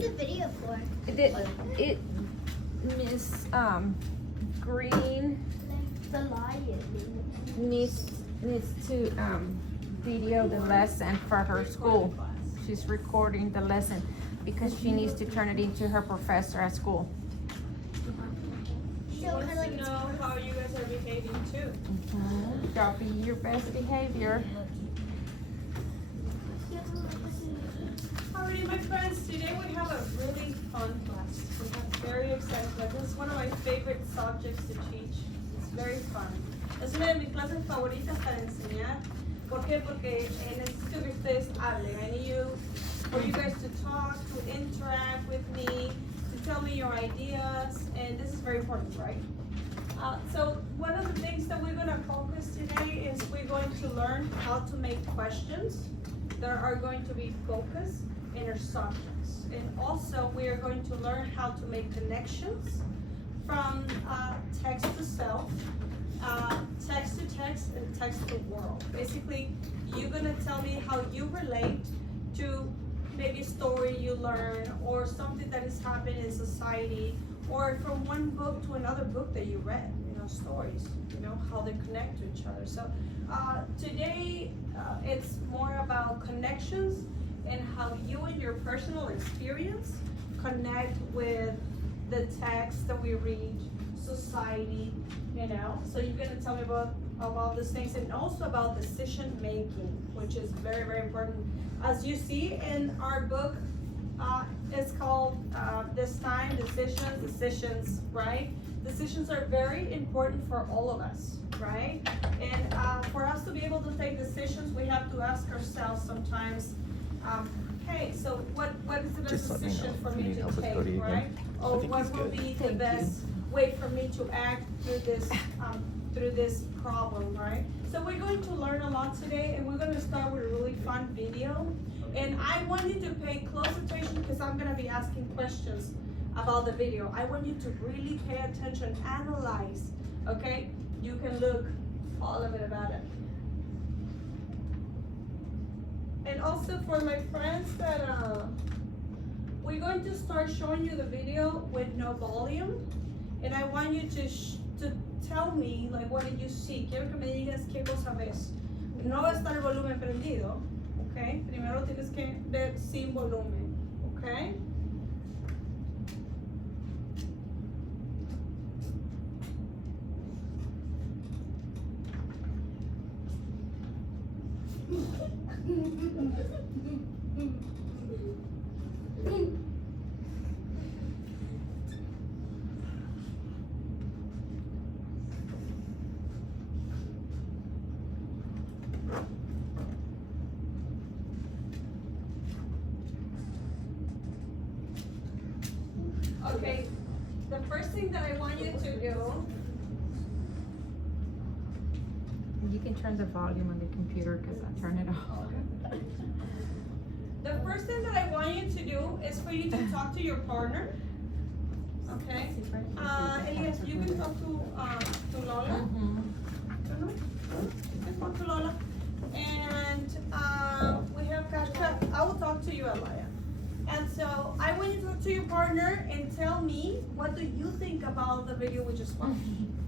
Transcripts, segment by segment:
the video for? It Miss Green The lion. needs to video the lesson for her school. She's recording the lesson because she needs to turn it into her professor at school. She wants to know how you guys are behaving too. Copy your best behavior. Alrighty, my friends, today we have a really fun class. I'm very excited. This is one of my favorite subjects to teach. It's very fun. Es una de mis clases favoritas para enseñar. ¿Por qué? Porque necesito que ustedes hablen. I need you, for you guys to talk, to interact with me, to tell me your ideas, and this is very important, right? So one of the things that we're going to focus today is we're going to learn how to make questions that are going to be focused in our subjects. And also we are going to learn how to make connections from text to self, text to text, and text to world. Basically, you're going to tell me how you relate to maybe a story you learn or something that is happening in society, or from one book to another book that you read, stories, how they connect to each other. So today it's more about connections and how you and your personal experience connect with the text that we read, society, So you're gonna tell me about these things, and also about decision making, which is very, very important. As you see in our book, it's called this time, decisions, right? Decisions are very important for all of us, right? And for us to be able to take decisions, we have to ask ourselves sometimes, hey, so what is the best decision for me to take, right? Or what will be the best way for me to act through this problem, right? So we're going to learn a lot today, and we're going to start with a really fun video. And I want you to pay close attention because I'm going to be asking questions about the video. I want you to really pay attention, analyze, okay? You can look all of it about it. And also for my friends that, we're going to start showing you the video with no volume. And I want you to tell me, like, what did you see? Quiero que me digas qué cosa ves. No va a estar el volumen prendido, okay? Primero tienes que ver sin volumen, okay? Okay, the first thing that I want you to do. You can turn the volume on the computer because I turn it off. The first thing that I want you to do is for you to talk to your partner. Okay? Elias, you can talk to Lola. You can talk to Lola. And we have Kashka. I will talk to you, Alaya. And so I want you to talk to your partner and tell me, what do you think about the video we just watched?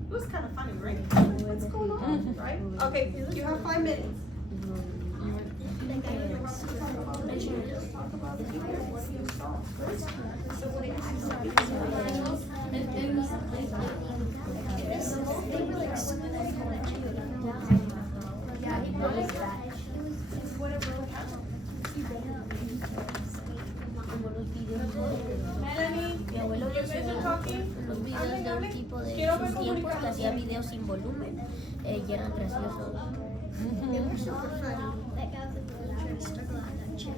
It was kind of funny, right? What's going on, right? Okay, you have 5 minutes. Melanie, Mi abuelo you guys are talking? los videos de un tipo de Quiero ver sus cómo tiempos que comunicarnos. hacía videos sin volumen y eran graciosos. They were super funny. That guy with the trying to struggle out that chair.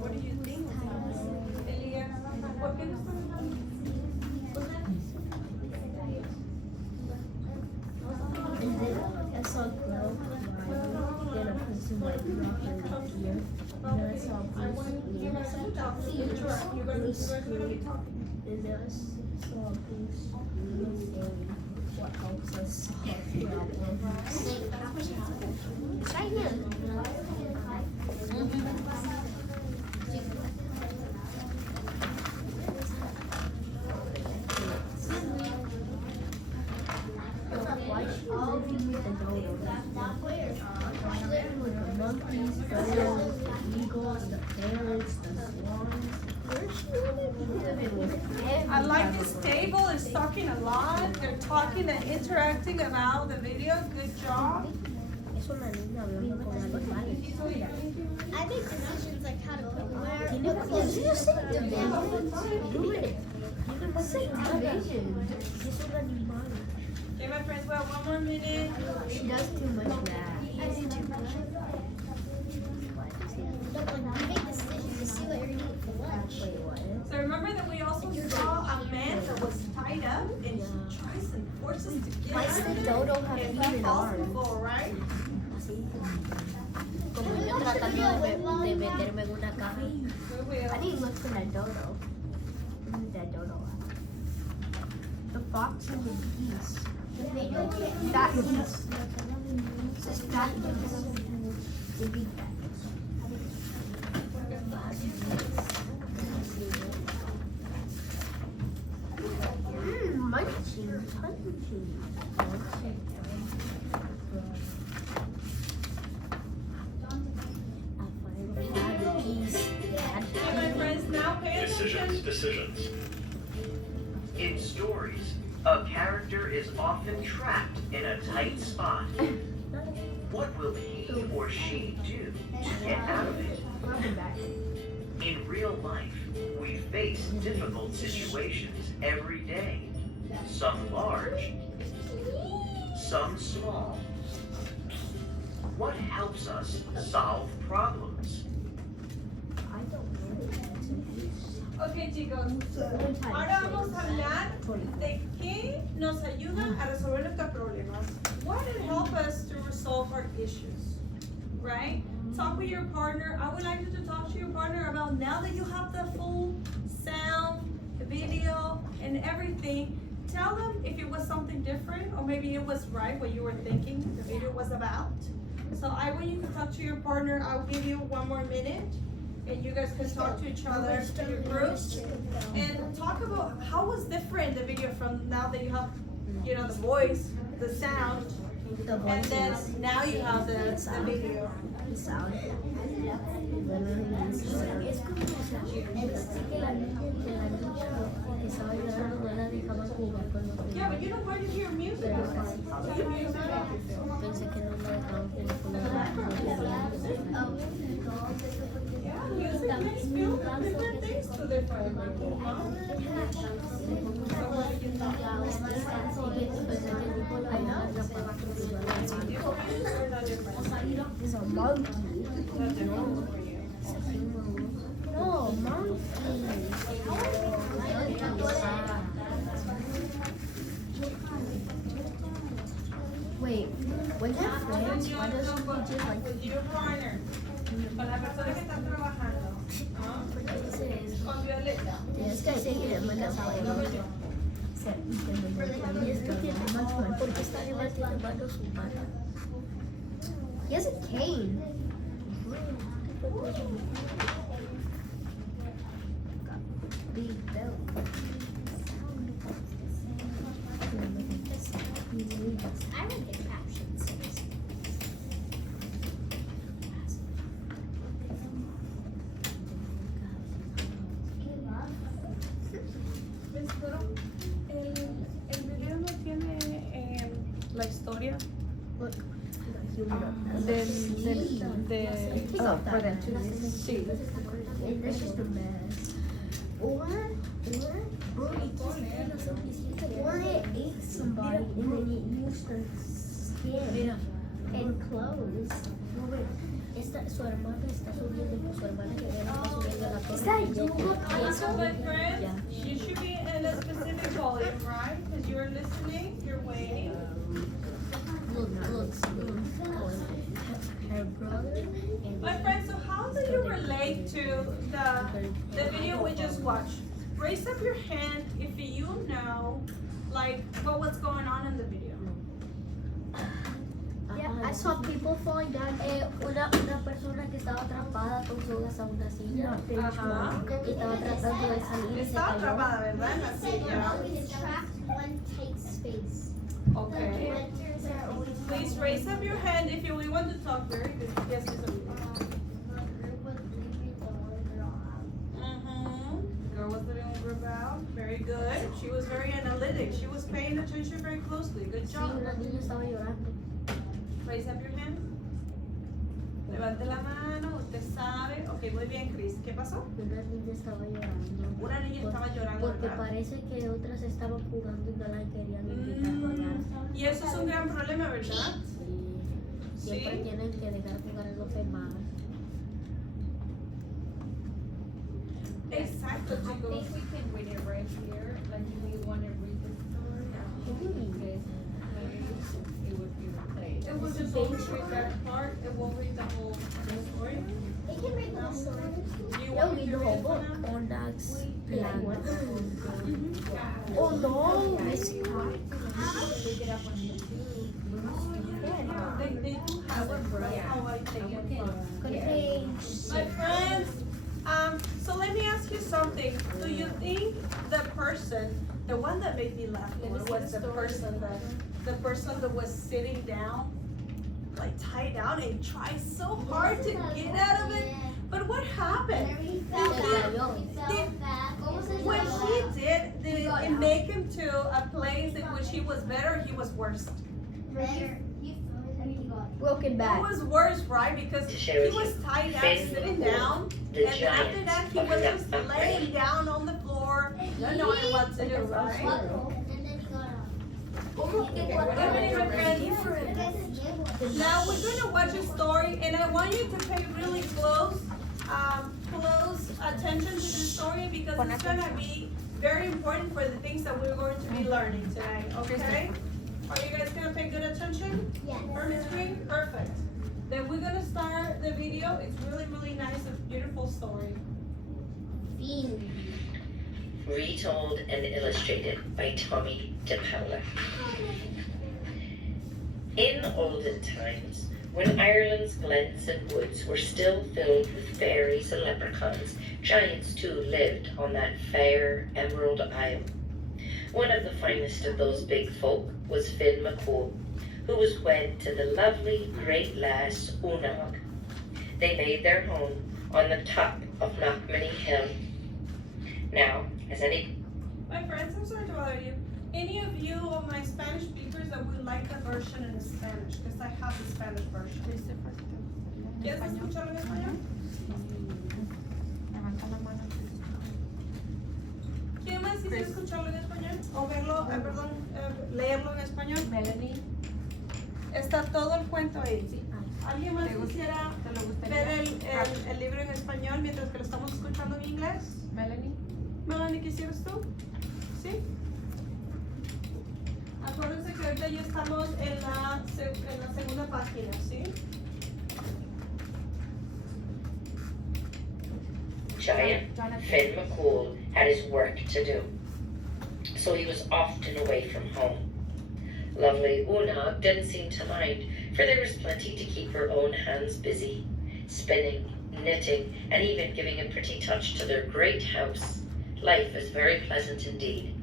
What do you think? Elias, ¿por qué no están hablando? And then I saw a girl crying, then a person like dropped in the ear, and then I saw Bruce Lee. It was Bruce Lee, and then I saw Bruce Lee saying what helps us solve problems. It's right here. goats, the swans. Living with I like this table, it's talking a lot, they're talking and interacting about the video, good job. Es una niña hablando con animales. I make decisions like how to put where. Did you say division? You say division. Es un animal. Okay, my friends, well, one more minute. She does too much math. I do too much. But when you make decisions to see what you're gonna eat for lunch. Wait, what? So remember that we also saw a man that was tied up and he tries and forces to get Why does the dodo have and human arms? impossible, right? Como yo tratando de meterme en una caja. We will. I need to look for that dodo. Where did that dodo at? The fox and the geese. That geese. Just that geese. The big geese. Munching, munching. Okay, my friends, now pay attention. Decisions. In stories, a character is often trapped in a tight spot. What will he or she do to get out of it? In real life, we face difficult situations every day. Some large, some small. What helps us solve problems? Ok, chicos, ahora vamos a hablar de qué nos ayuda a resolver nuestros problemas. What will help us to resolve our issues, right? Talk with your partner. I would like you to talk to your partner about now that you have the full sound, the video, and everything. Tell them if it was something different or maybe it was right what you were thinking the video was about. So I want you to talk to your partner. I'll give you 1 more minute. And you guys can talk to each other, to your groups, and talk about how was different the video from now that you have, you know, the voice, the sound, and then now you have the video. The sound. Yeah, but you don't want to hear music. Yeah, music makes feel different things to different people, huh? So what do you think? Or not different? It's a monkey. Not different for you. No, monkey. Wait, when you're friends, why does he just like With your partner, con la persona que está trabajando, ¿no? Con Violeta. tienes que seguir en malas palabras? Porque está levantando su pata. He has a cane. Big belt. I read the captions. Pero el video no tiene la historia For them to see. That's just a mess. Or it ate somebody and then it used their skin and clothes. Su hermana está subiendo, su hermana que está subiendo la cosa. So my friends, you should be in a specific volume, right? Because you're listening, you're waiting. Look. Her brother and My friends, so how do you relate to the video we just watched? Raise up your hand if you know, like, what was going on in the video. Yeah, I saw people falling down. una persona que estaba atrapada con sogas a una silla Ajá. y estaba tratando de salir y se Estaba cayó. atrapada, ¿verdad? En la silla. It's trapped in one tight space. Okay. Renters are always Please raise up your hand if you want to talk very good. Yes, it's okay. Raval, very good. She was very analytic. She was paying attention very closely. Good Sí, job. una niña estaba llorando. Raise up your hand. Levante la mano, usted sabe. Ok, muy bien, Chris. ¿Qué pasó? Una niña estaba llorando. Una niña estaba llorando, Porque ¿verdad? parece que otras estaban jugando y no la querían invitar a jugar. Y eso es un gran problema, ¿verdad? Sí. Siempre Sí. tienen que dejar jugar a los demás. Exacto, I chicos. think we can read it right here, like if we want to read the story, because maybe it would be replayed. It will just only read that part. It won't read the whole story. They can read the story. Do you Yo want me read to the read whole it for book. them? Ondax plan. Mhm. Oh no, Miss Look it up on YouTube. They do have it, but that's how I take it from. Page. My friends, so let me ask you something. Do you think the person, the one that made me laugh more was the person that was sitting down, like tied down and tried so hard to get out of it? But what happened? He Se fell cayó. When he did it make him to a place in which he was better, or he was worse? Broken It back. was worse, right? Because To he share with was you, tied down, Finn sitting McCool, down, the and then after giant that he of was the just upgrade. laying down on the floor, not knowing what to do, right? Now we're gonna watch a story, and I want you to pay really close attention to this story because it's gonna be very important for the things that we're going to be learning today. Okay? Are you guys gonna pay good attention? For Miss Green? Perfect. Then we're gonna start the video. It's really, really nice, a beautiful story. Retold and illustrated by Tommy DePaula. In olden times, when Ireland's glens and woods were still filled with fairies and leprechauns, giants too lived on that fair Emerald Isle. One of the finest of those big folk was Finn McCool, who was wed to the lovely great lass Unag. They made their home on the top of Knockmany Hill. Now, has any My friends, I'm sorry to bother you. Any of you of my Spanish speakers that would like the version in Spanish? Because I have the Spanish version. ¿Quieres escucharlo en español? Levanta la mano. ¿Quién más quisiera escucharlo en español? O verlo, leerlo en español. Melanie, Está todo el cuento ahí. ¿Alguien más ¿te quisiera lo ver gustaría? el libro en español mientras que lo estamos escuchando en inglés? Melanie. Melanie, ¿quisieras tú? ¿Sí? Acuérdense que ahorita ya estamos en la segunda página, ¿sí? giant Finn McCool had his work to do, so he was often away from home. Lovely Unag didn't seem to mind, for there was plenty to keep her own hands busy, spinning, knitting, and even giving a pretty touch to their great house. Life was very pleasant indeed.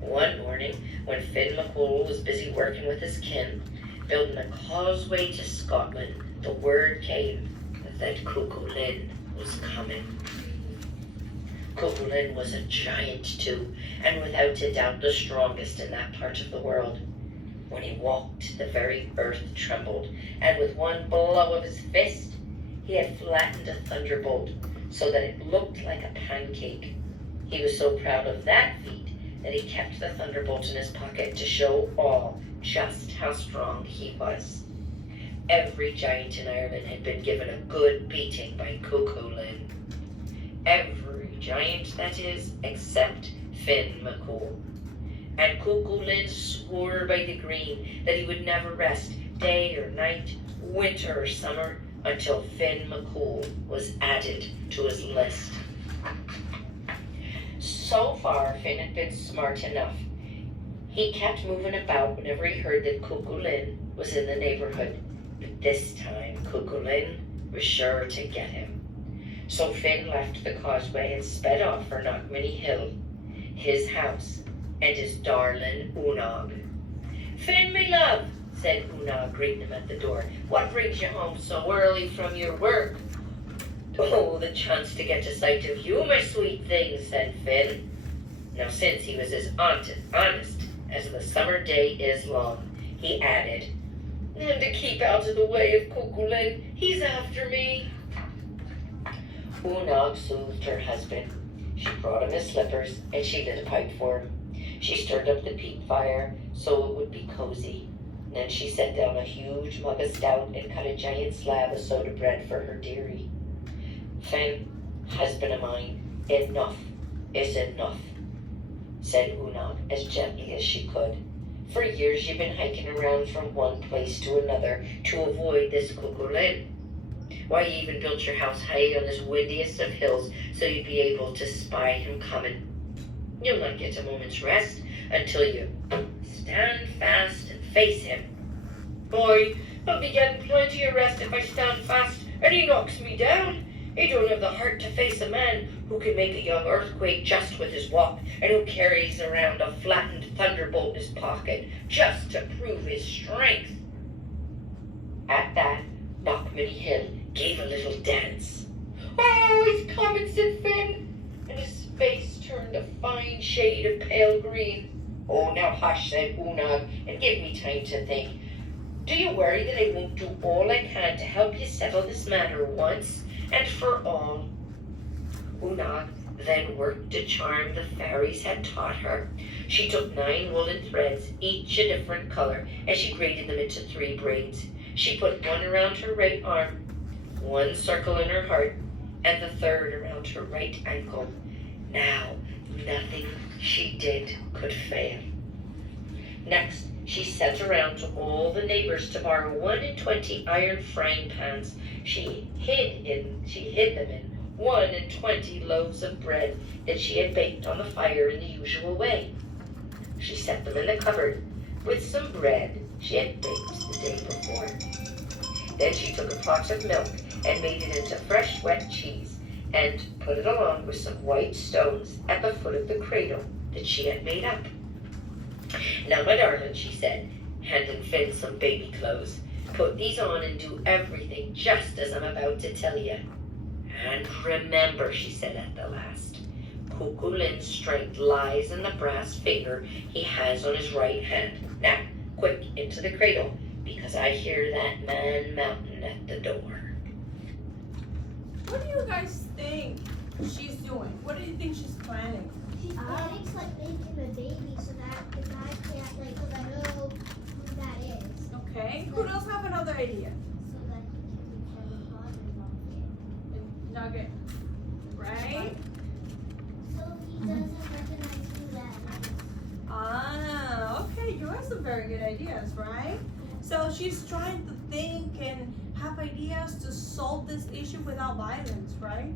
One morning, when Finn McCool was busy working with his kin, building a causeway to Scotland, the word came that Cuckoo Lynn was coming. Cuckoo Lynn was a giant too, and without a doubt the strongest in that part of the world. When he walked, the very earth trembled, and with one blow of his fist, he had flattened a thunderbolt so that it looked like a pancake. He was so proud of that feat that he kept the thunderbolt in his pocket to show all just how strong he was. Every giant in Ireland had been given a good beating by Cuckoo Lynn. Every giant, that is, except Finn McCool. And Cuckoo Lynn swore by the green that he would never rest, day or night, winter or summer, until Finn McCool was added to his list. So far, Finn had been smart enough. He kept moving about whenever he heard that Cuckoo Lynn was in the neighborhood. But this time, Cuckoo Lynn was sure to get him. So Finn left the causeway and sped off for Knockmany Hill, his house, and his darling Unag. "Finn, me love," said Unag, greeting him at the door. "What brings you home so early from your work?" Oh, the chance to get a sight of you, my sweet thing, said Finn. Now, since he was as honest as the summer day is long, he added, and to keep out of the way of Cuchulainn, he's after me. Oonagh soothed her husband. She brought him his slippers, and she lit a pipe for him. She stirred up the peat fire so it would be cozy. Then she set down a huge mug of stout and cut a giant slab of soda bread for her dearie. Finn, husband of mine, enough is enough, said Oonagh as gently as she could. For years you've been hiking around from one place to another to avoid this Cuchulainn. Why, you even built your house high on this windiest of hills so you'd be able to spy him coming. You'll not get a moment's rest until you stand fast and face him. Boy, I'll be getting plenty of rest if I stand fast and he knocks me down. He don't have the heart to face a man who can make a young earthquake just with his walk and who carries around a flattened thunderbolt in his pocket just to prove his strength. At that, Knockmany Hill gave a little dance. Oh, he's coming, said Finn, and his face turned a fine shade of pale green. Oh, now hush, said Oonagh, and give me time to think. Do you worry that I won't do all I can to help you settle this matter once and for all? Oonagh then worked to charm the fairies had taught her. She took 9 woolen threads, each a different color, and she braided them into 3 braids. She put one around her right arm, 1 circle in her heart, and the 3rd around her right ankle. Now, nothing she did could fail. Next, she sent around to all the neighbors to borrow 1 in 20 iron frying pans. She hid them in 1 in 20 loaves of bread that she had baked on the fire in the usual way. She set them in the cupboard with some bread she had baked the day before. Then she took a pot of milk and made it into fresh wet cheese and put it along with some white stones at the foot of the cradle that she had made up. Now, my darling, she said, handing Finn some baby clothes, put these on and do everything just as I'm about to tell you. And remember, she said at the last, Cuchulainn's strength lies in the brass finger he has on his right hand. Now, quick into the cradle, because I hear that man mountain at the door. What do you guys think she's doing? What do you think she's planning? She's planning like making a baby so that the guy can't like, because I know who that is. Okay. Who else have another idea? So that he can become a father Nugget. Right? so he doesn't recognize who that is. Ah, okay. You have some very good ideas, right? So she's trying to think and have ideas to solve this issue without violence, right?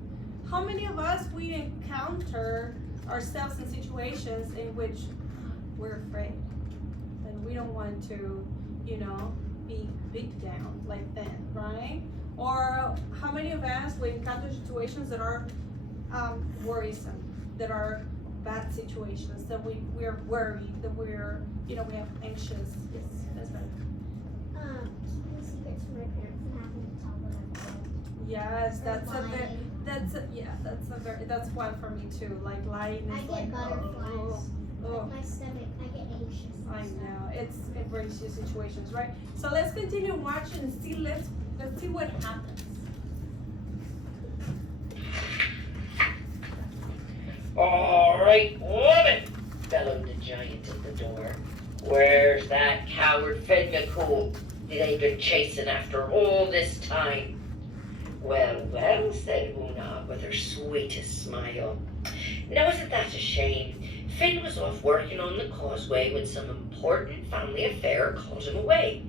How many of us we encounter ourselves in situations in which we're afraid and we don't want to, be beat down like that, right? Or how many of us we encounter situations that are worrisome, that are bad situations, that we're worried, that we're, we have anxious. Yes, that's right. Keeping secrets from my parents and having to tell them everything. Yes, that's Or lying. that's one for me too. Like lying I is get like butterflies. oh. Like my stomach, I get anxious. I know, it's very serious situations, right? So let's continue watching and see. Let's see what happens. All right, woman, bellowed the giant at the door. Where's that coward Finn McCool that they've been chasing after all this time? Well, well, said Oonagh with her sweetest smile. Now, isn't that a shame? Finn was off working on the causeway when some important family affair called him away.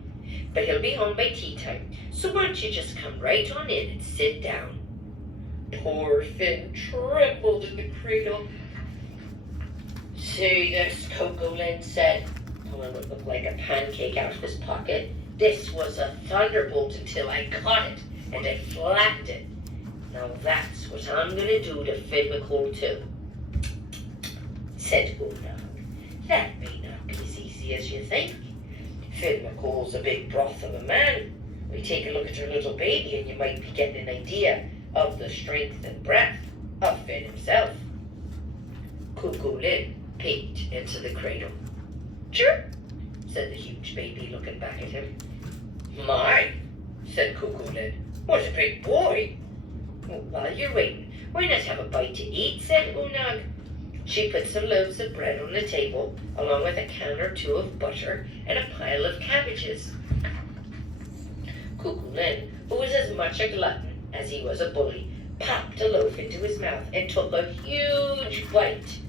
But he'll be home by tea time, so why don't you just come right on in and sit down? Poor Finn trembled in the cradle. See this, Cuchulainn said, pulling what looked like a pancake out of his pocket. This was a thunderbolt until I caught it and I flattened it. Now that's what I'm going to do to Finn McCool too, said Oonagh. That may not be as easy as you think. Finn McCool's a big broth of a man. We take a look at her little baby and you might be getting an idea of the strength and breadth of Finn himself. Cuckoo Lin peeked into the cradle. Chirp, said the huge baby, looking back at him. My, said Cuckoo Lin, what a big boy. While you're waiting, why not have a bite to eat, said Unag. She put some loaves of bread on the table, along with a can or two of butter and a pile of cabbages. Cuckoo Lin, who was as much a glutton as he was a bully, popped a loaf into his mouth and took a huge bite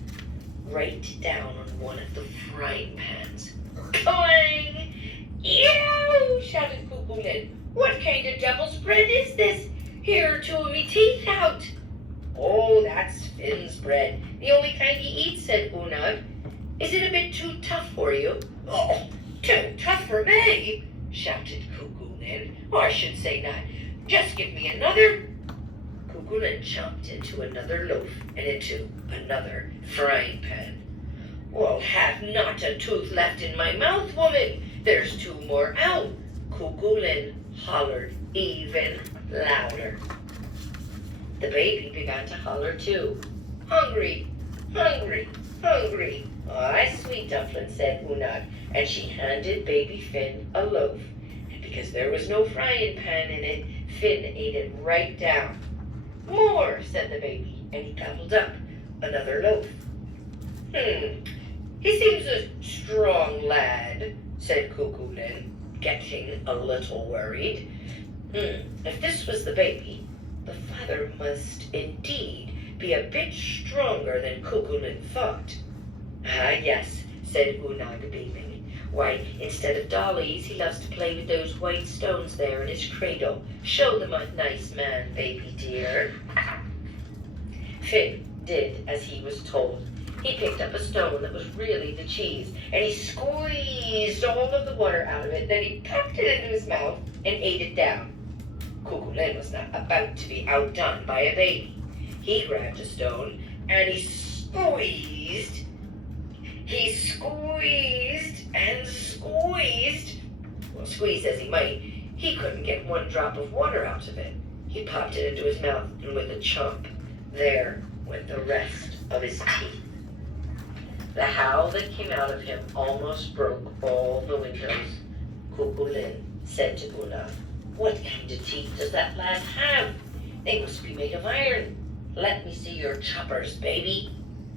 right down on one of the frying pans. Clang! Ew! Shouted Cuckoo Lin. What kind of devil's bread is this? Here are two of me teeth out. Oh, that's Finn's bread, the only kind he eats, said Unag. Is it a bit too tough for you? Oh, too tough for me, shouted Cuckoo Lin. Or I should say not. Just give me another. Cuckoo Lin chomped into another loaf and into another frying pan. Well, have not a tooth left in my mouth, woman. There's two more out. Cuckoo Lin hollered even louder. The baby began to holler too. Hungry, hungry, hungry. Ah, sweet dumpling, said Unag, and she handed baby Finn a loaf. And because there was no frying pan in it, Finn ate it right down. More, said the baby, and he gobbled up another loaf. He seems a strong lad, said Cuckoo Lin, getting a little worried. If this was the baby, the father must indeed be a bit stronger than Cuckoo Lin thought. Ah, yes, said Unag, beaming. Why, instead of dollies, he loves to play with those white stones there in his cradle. Show them a nice man, baby dear. Finn did as he was told. He picked up a stone that was really the cheese, and he squeezed all of the water out of it. Then he popped it into his mouth and ate it down. Cuckoo Lin was not about to be outdone by a baby. He grabbed a stone and he squeezed. He squeezed and squeezed. Well, squeeze as he might, he couldn't get one drop of water out of it. He popped it into his mouth, and with a chomp, there went the rest of his teeth. The howl that came out of him almost broke all the windows. Cuckoo Lin said to Unag, what kind of teeth does that lad have? They must be made of iron. Let me see your choppers, baby.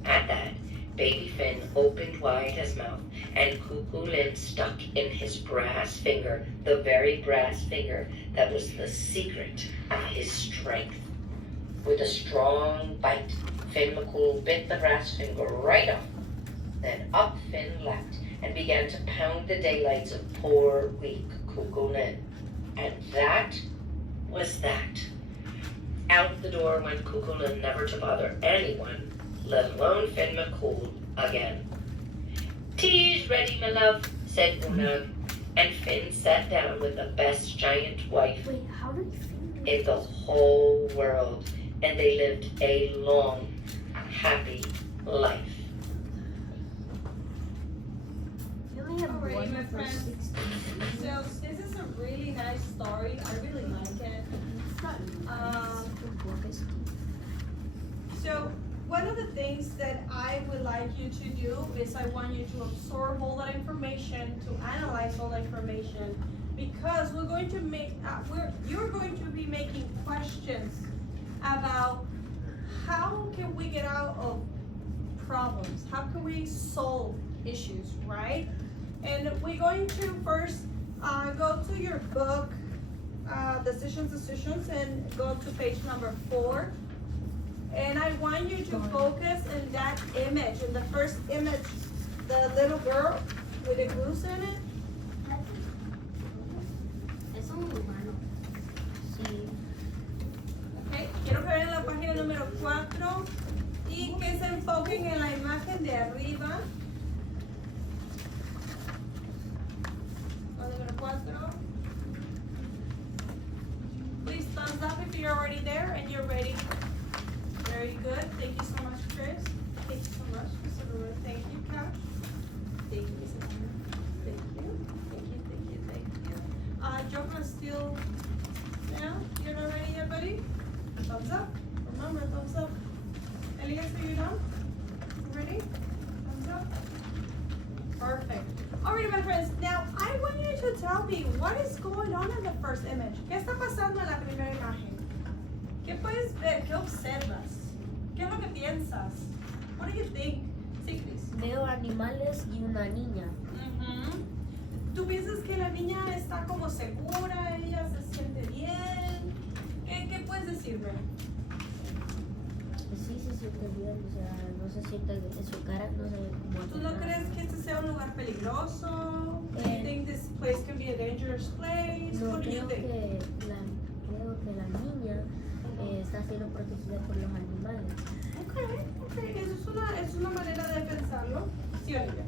At that, baby Finn opened wide his mouth, and Cuckoo Lin stuck in his brass finger, the very brass finger that was the secret of his strength. With a strong bite, Finn McCool bit the brass finger right off. Then up Finn leapt and began to pound the daylights of poor, weak Cuckoo Lin. And that was that. Out the door went Cuckoo Lin, never to bother anyone, let alone Finn McCool again. Tea's ready, my love, said Unag, and Finn sat down with the best giant wife Wait, how did Finn in the whole world, and they lived a long, happy life. You only have Alrighty, one my for friends. 16. So this is a really nice story. I really like it. So one of the things that I would like you to do is I want you to absorb all that information, to analyze all that information, because we're going to make, you're going to be making questions about how can we get out of problems? How can we solve issues, right? And we're going to first go to your book, Decisions, and go to page number 4. And I want you to focus in that image, in the first image, the little girl with the goose in it. Es un humano. Sí. Okay. Quiero que vean la página número 4 y que se enfoquen en la imagen de arriba. La número 4. Please thumbs up if you're already there and you're ready. Very good. Thank you so much, Chris. Thank you so much, Mr. Rivera. Thank you, Cash. Thank you, Mrs. Hunter. Thank you. Thank you. Joker still now? You're not ready yet, buddy? Thumbs Elias, are you done? Ready? Thumbs up. Perfect. Alright, my friends, now I want you to tell me what is going on in the first image. ¿Qué está pasando en la primera imagen? ¿Qué puedes ver? ¿Qué observas? ¿Qué es lo que piensas? What do you think? Sí, Chris. Veo animales y una niña. Ujú. ¿Tú piensas que la niña está como segura? ¿Ella se siente bien? ¿Qué puedes decirme? Sí, se siente bien, o sea, no se siente en su cara, no se ve como. ¿Tú no crees que este sea un lugar peligroso? Do you think this place can be a dangerous place? No, What do you creo think? creo que la niña está siendo protegida por los animales. Okay. Eso es una manera de pensarlo. Sí, Olivia.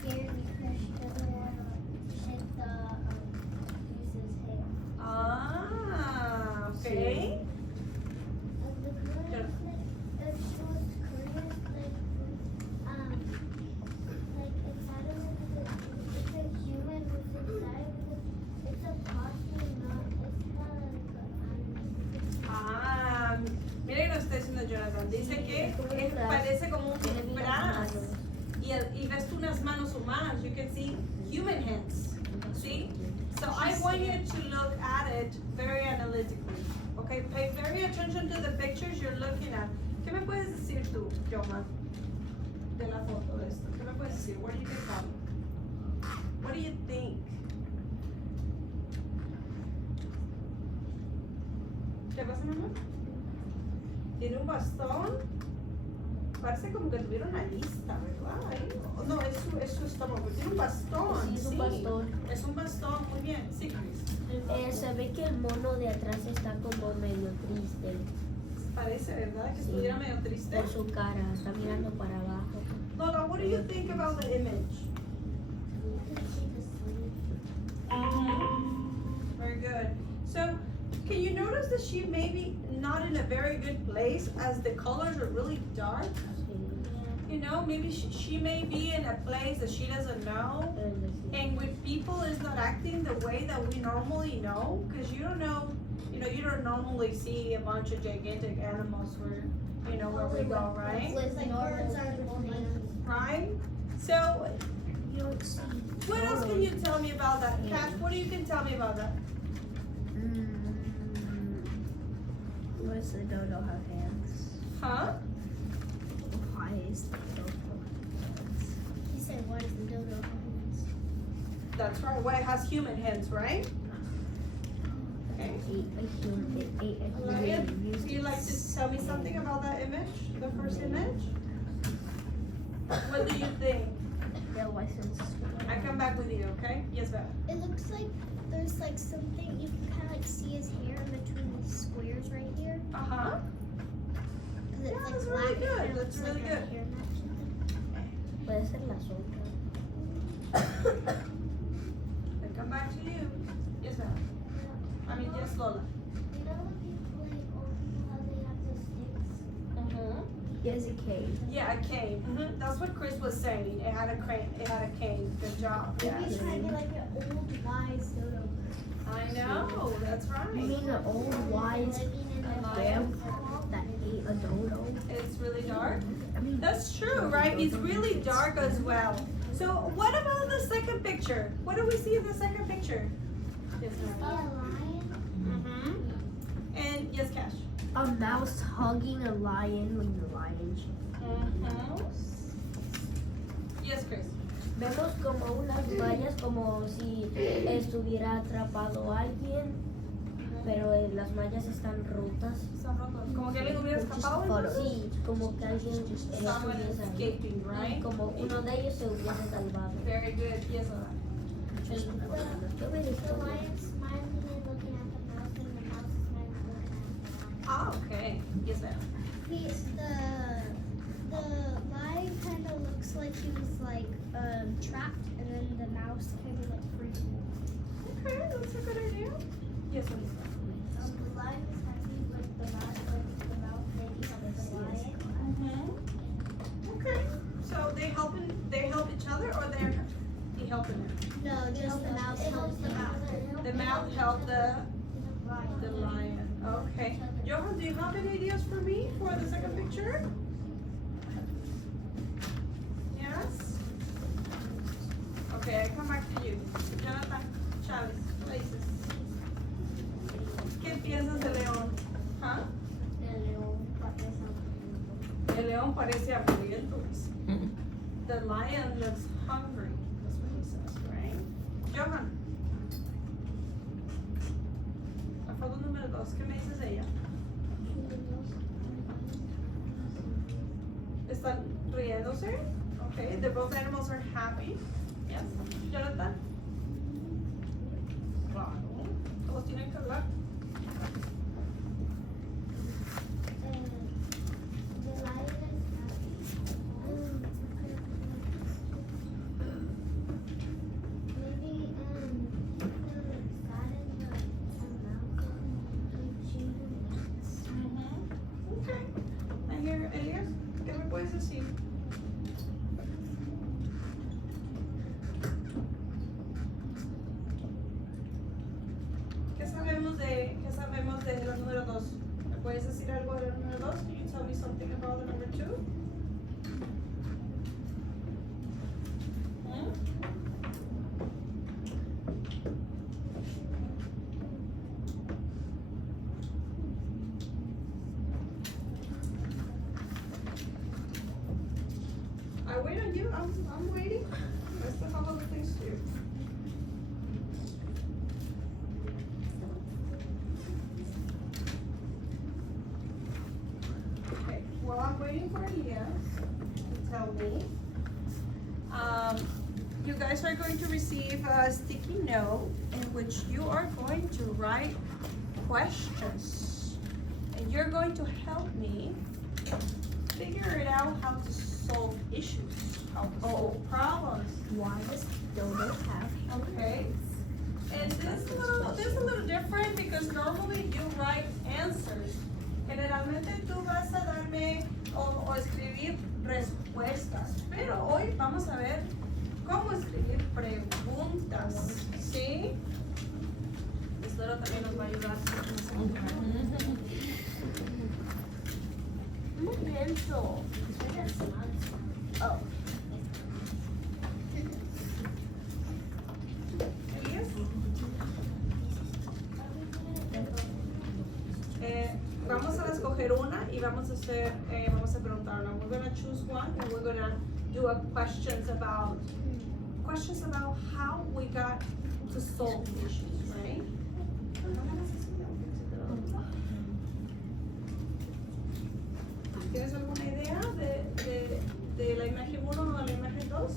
Scared because she doesn't want to shake the use his hair. Ah, okay. The Korean, if she was Korean, like inside of it, it's a human who's inside of it. It's a costume, it's not like an animal. Ah, mira que lo está diciendo Jonathan. Dice que parece como un Tiene unas disfraz. manos. Y ves tú unas manos humanas. You can see human hands. See? So I want you to look at it very analytically. Okay, pay very attention to the pictures you're looking at. ¿Qué me puedes decir tú, Yoma, de la foto de esto? ¿Qué me puedes decir? What do you think about it? What do you think? ¿Qué pasa, mamá? Tiene un bastón. Parece como que tuviera una lista, ¿verdad? Ahí. No, es su estómago. Tiene un bastón. Sí, es un bastón. Es un bastón, muy bien. Sí, Chris. Se ve que el mono de atrás está como medio triste Parece, ¿verdad? Que Sí. estuviera medio triste. por su cara, está mirando para abajo. Lola, what do you think about the image? Very good. So, can you notice that she may be not in a very good place as the colors are really dark? Sí. You know, maybe she may be in a place that she doesn't know. And with people is not acting the way that we normally know, because you don't know, you don't normally see a bunch of gigantic animals where we go, right? It's like birds are the planes. Right? So, You don't see. what else can you tell me about that? Kat, what do you can tell me about that? Why does the dodo have hands? Huh? Why is the dodo have hands? He said, "What is the dodo?" That's right. Well, it has human hands, right? Okay. Ryan, would you like to tell me something about that image? The first image? What do you think? Their license. I come back with you, okay? Yes, ma'am. It looks like there's like something you can kind of like see his hair in between these squares right here. Uh-huh. 'Cause it's Yeah, like that's black. really It good. kinda That's looks really like a good. hair match. Puede ser la sombra. I come back to you. Yes, ma'am. I mean, yes, Lola. You know when people like old people how they have those sticks? Mm-hmm. Yes, a cave. Yeah, a cane. Mm-hmm. That's what Chris was saying. It had a crane. It had a cane. Good job. Maybe Yes. he's trying to get like an old wise dodo. I know. That's You right. mean an old wise Living in a grandpa that ate a dodo? It's really dark. I mean, That's true, right? It's really dark as well. So what about the second picture? What do we see in the second picture? Yes, See a lion? Mm-hmm. And yes, Cash. a mouse hugging a lion with the lion shape. Mm-hmm. Yes, Chris. Vemos como unas vallas como si estuviera atrapado alguien, pero las mallas están rotas. Como que alguien hubiera escapado. entonces? Sí, como que alguien Someone estuviese ahí. escaping, right? Como uno de ellos se hubiese salvado. Very good. Yes, Lola. Yo me The dijo, lion's smiling and looking at the mouse, and the mouse is smiling and looking at the lion. Ah, okay. Yes, ma'am. The lion kind of looks like he was like trapped, and then the mouse kind of like freed him. Okay, that's a good idea. Yes, ma'am. The lion is happy with the mouse maybe helping the lion. Mm-hmm. Okay. So they help each other, or he helping him? No, just the mouse helps the mouse. The mouse helped the lion. Okay. Johan, do you have any ideas for me for the second picture? león parece hambriento. Mm. The lion looks hungry. That's what he says, right? Johan. La foto número 2, ¿qué me dices de ella? ¿Están riéndose? Okay, the both animals are happy. Yes, Jonathan. Claro, todos tienen que hablar. The lion is happy. Maybe sad and Okay. I hear Elias. ¿Qué me puedes decir? ¿Qué sabemos de la número 2? ¿Me puedes decir algo de la número 2? Can you tell me something about the number 2? Hmm? I wait on you. I'm waiting. I still have other things to do. Okay, while I'm waiting for Elias to tell me, you guys are going to receive a sticky note in which you are going to write questions. And you're going to help me figure it out how to solve issues, how to solve problems. Why does Dodo have Okay. And this is a little different because normally you write answers. Generalmente tú vas a darme o escribir respuestas. Pero hoy vamos a ver cómo escribir preguntas. ¿Sí? Esto también nos va a ayudar. My pencil? Oh. Elías. Vamos a escoger una y vamos a preguntar una. We're gonna choose one and we're gonna do questions about how we got to solve issues, right? ¿Tienes alguna idea de la imagen 1 o de la imagen 2?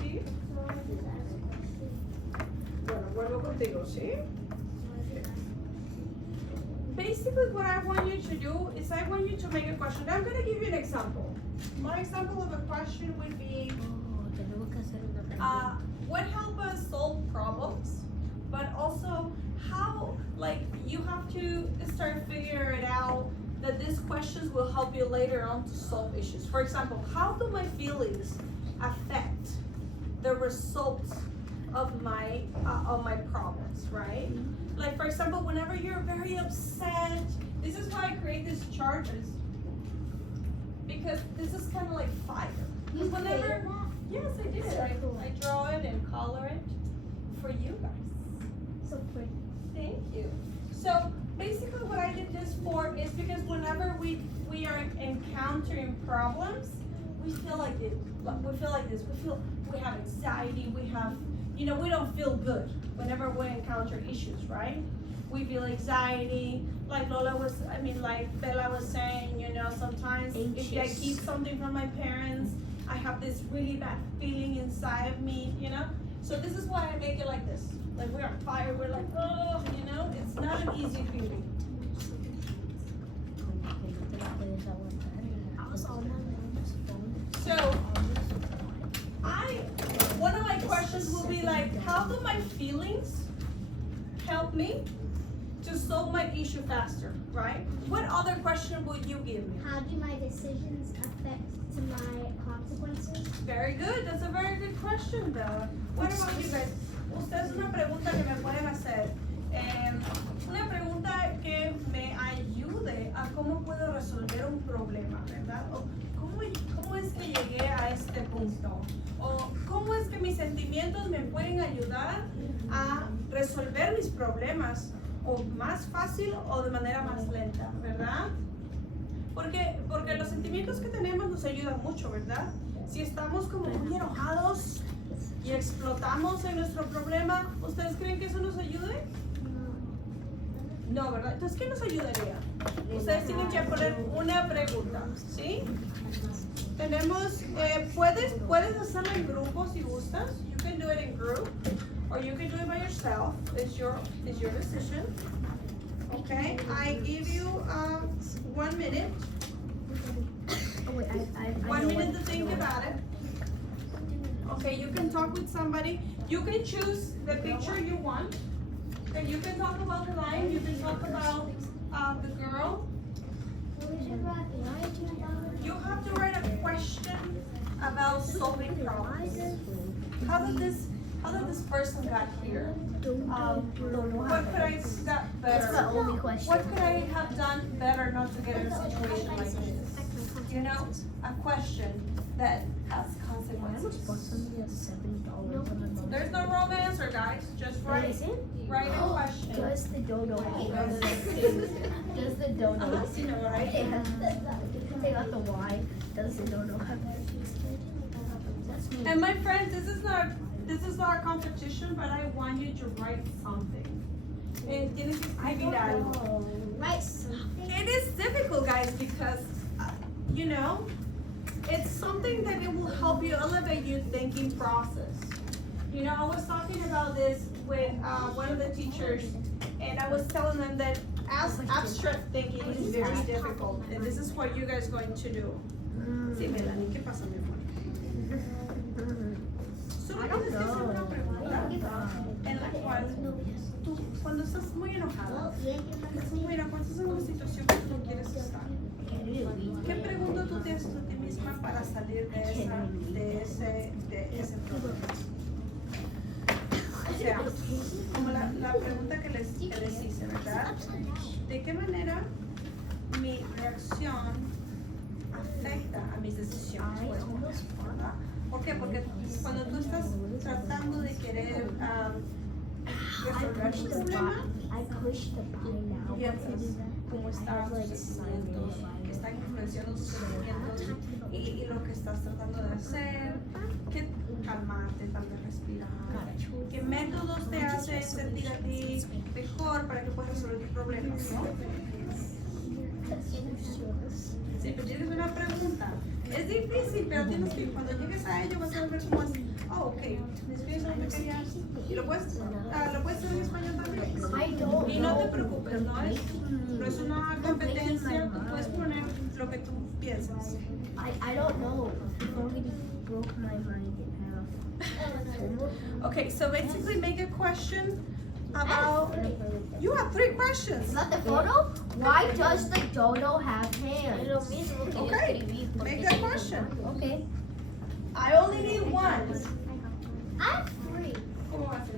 ¿Sí? Bueno, vuelvo contigo, ¿sí? Basically what I want you to do is I want you to make a question. I'm going to give you an example. My example of a question would be, what help us solve problems, but also how, like, you have to start figuring it out that these questions will help you later on to solve issues. For example, how do my feelings affect the results of my problems, right? Like, for example, whenever you're very upset, this is why I create these charts, because this is kind of like fire. Whenever, yes, I did. I draw it and color it for you guys. So pretty. Thank you. So basically what I did this for is because whenever we are encountering problems, we feel like this. We have anxiety, we don't feel good whenever we encounter issues, right? We feel anxiety, like Bella was saying, sometimes if I keep something from my parents, I have this really bad feeling inside of me, So this is why I make it like this. Like we're on fire, we're like, oh, it's not an easy feeling. So, one of my questions will be like, how do my feelings help me to solve my issue faster, right? What other question would you give me? How do my decisions affect to my consequences? Very good, that's a very good question, Bella. What about you guys? Ustedes una pregunta que me pueden hacer. Una pregunta que me ayude a cómo puedo resolver un problema, ¿verdad? O cómo es que llegué a este punto. O cómo es que mis sentimientos me pueden ayudar a resolver mis problemas. o más fácil o de manera más lenta, ¿verdad? Porque los sentimientos que tenemos nos ayudan mucho, ¿verdad? Si estamos como muy enojados y explotamos en nuestro problema, ¿ustedes creen que eso nos ayude? No, ¿verdad? Entonces, ¿qué nos ayudaría? Ustedes tienen que poner una pregunta, ¿sí? Tenemos, puedes hacerlo en grupo si gustas. You can do it in group, or you can do it by yourself. It's your decision. Okay, I give you 1 minute. Oh, wait, I 1 know minute to what- think about it. Okay, you can talk with somebody. You can choose the picture you want. And you can talk about the line. You can talk about the girl. You have to write a question about solving problems. How did this person got here? What could I have done That's the better? only question. What could I have done better not to get in a situation like this? You know, a question that has consequences. There's no wrong answer, guys. Just write a question. Does the dodo have Does the dodo You know what I mean? They got the Y. Does the dodo have And my friends, this is not a competition, but I want you to write something. Tienes que escribir algo. Right. It is difficult, guys, because you know, it's something that it will help you elevate your thinking process. You know, I was talking about this with one of the teachers, and I was telling them that abstract thinking is very difficult, and this is what you guys are going to do. Sí, Melanie, ¿qué pasa, mi amor? Solo tienes que hacer una pregunta en la cual tú, cuando estás muy enojado, cuando estás en una situación que tú no quieres estar, ¿qué pregunta tú te haces a ti misma para salir de ese problema? O sea, como la pregunta que les hice, ¿verdad? ¿De qué manera mi reacción afecta a mis decisiones? ¿Verdad? ¿Por qué? Porque cuando tú estás tratando de querer resolver tu problema, piensas cómo están tus sentimientos, que están influenciando tus sentimientos y lo que estás tratando de hacer, que calmarte, tal vez respirar, qué métodos te hacen sentir a ti mejor para que puedas resolver tus problemas, ¿no? Si tú tienes una pregunta, es difícil, pero tienes que, cuando llegues a ello vas a ver cómo es, ok, mis pies son pequeñas, y lo puedes hacer en español también. Y no te preocupes, no es una competencia, tú puedes poner lo que tú piensas. I don't know. It already broke my mind in half. Okay, so basically make a question about, you have 3 questions. Not the photo? Why does the dodo have hands? Okay, make that question. Okay. I only need 1. I have 3. ¿Cómo va a ser?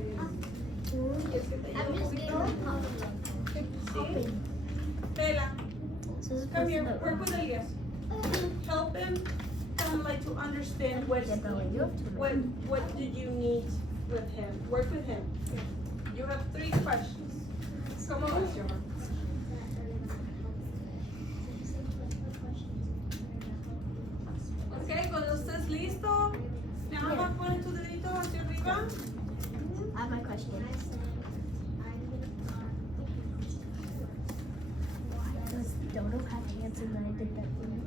I'm just getting Bella, So this is come here, supposed to- work with Elias. Help him kind of like to understand what did you need with him. Work with him. You have 3 questions. Come on, Johan. Okay, cuando estés listo, nada más pones tu dedito hacia arriba. I have my question. Does dodo have hands and then I did that thing?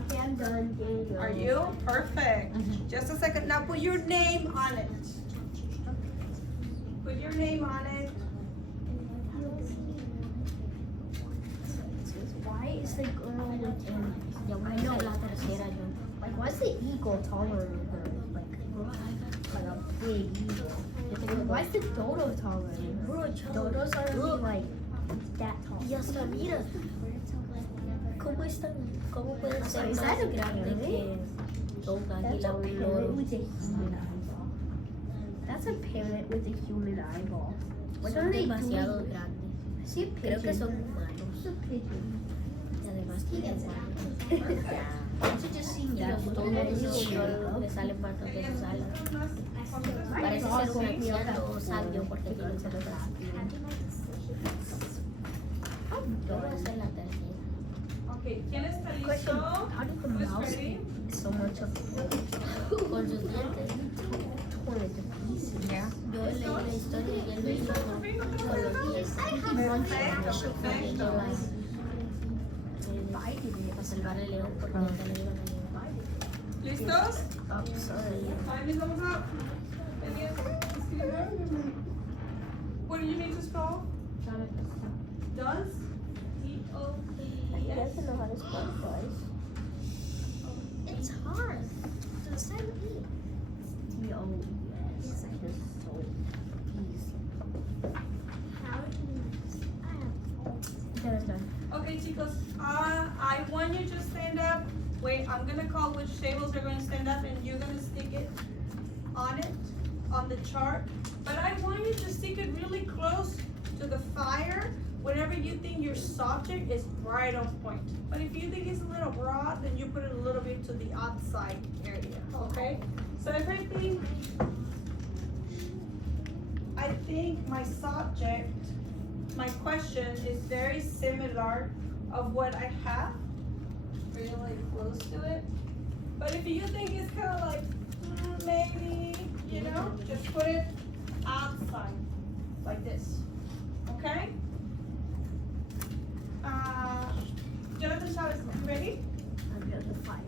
Okay, I'm done. There you go. Are you? Perfect. Just a second. Now put your name on it. Put your name on it. Why is the girl with him? I know. Like, why is the eagle taller than her? Like a big eagle. Why is the dodo taller than her? Dodos are like that tall. Mira, ¿cómo puede ser Is más that a grande parrot? que un That's águila a o un parrot loro? with a human eyeball. That's a parrot with a human eyeball. What are Son they demasiado doing? grandes. I see a pigeon. Creo que son humanos. It's a pigeon. Y además tienen alas. I just seen Y that los one. todos le salen partes de sus alas. Parece ser un anciano sabio porque tiene ese retrato. question. Listo. How did the Who's mouse ready? eat so much of Con sus dientes. torn into pieces? Yeah. Yo leí la historia y él lo hizo con los dientes. Perfecto. Para salvar el león porque ya le iban a llevar. ¿Listos? Oh, sorry. Time is almost up. Elias, escribe. What do you need to spell? Does? He D-O-E-S. doesn't know how to spell twice. It's hard. So it's time to eat. T-O-E-S. Just so easy. How do you? I have. That's done. Okay, chicos, I want you to stand up. Wait, I'm gonna call which tables are going to stand up and you're gonna stick it, on the chart. But I want you to stick it really close to the fire whenever you think your subject is right on point. But if you think it's a little broad, then you put it a little bit to the outside area, okay? So if I think my subject, my question is very similar of what I have, really close to it. But if you think it's kind of like, maybe, you know, just put it outside, like this, okay? Jonathan Chavez, you ready? I've got the fire.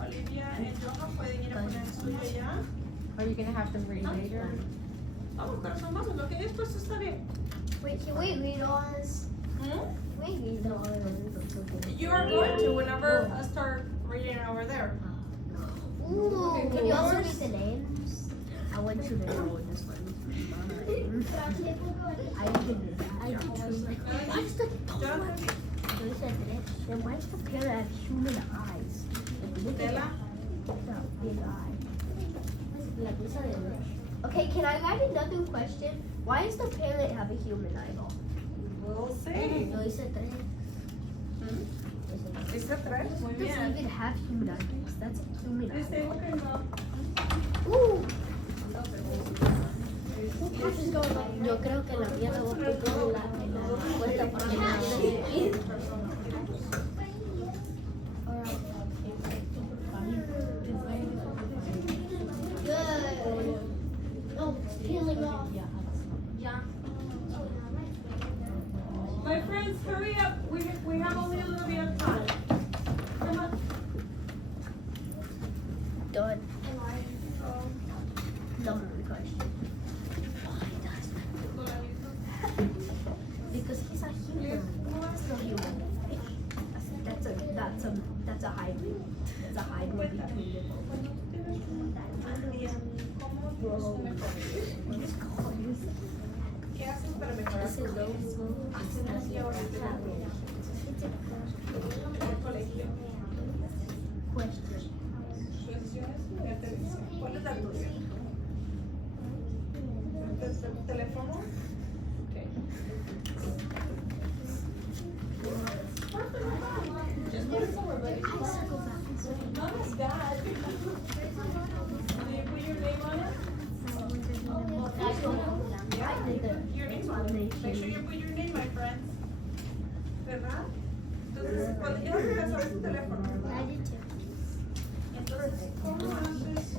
Olivia and Johan pueden ir a poner el suyo ya. Are you gonna have them read later? Vamos, corazón, vamos, lo que después está bien. Wait, can we read all this? Hmm? Can we read all You are going to whenever I start reading over there. Ooh, Okay, can you also read yours? the names? I want you to know this one. I did this. I did too. Why is the Jonathan, then why is the parrot have human eyes? Like, look at Stella, that big eye. Like, this eye. Okay, can I write another question? Why does the parrot have a human eyeball? we'll see. No, hice tres. ¿Dice tres? Muy Doesn't bien. even have human eyes. That's a human eye. Dice, look and go. Ooh, Yo creo que la mía la voy a poner en la puerta porque no. good. Oh, peeling off. My friends, hurry up. We have only a little bit of time. Come on. Done. So, Dumb question. Because he's a human. He's not human. That's a hybrid. That's a hybrid between the ¿qué haces para mejorar Ese logo está haciendo el colegio? question. ¿Cuál es la tuya? ¿El teléfono? Okay. Just put it somewhere, buddy. No, it's bad. Do you put your name on it? Yeah, your name on it. Make sure you put your name, my friends. ¿Verdad? Entonces, cuando quieras regresar a tu teléfono, ¿verdad? I did too. Entonces, ¿cómo haces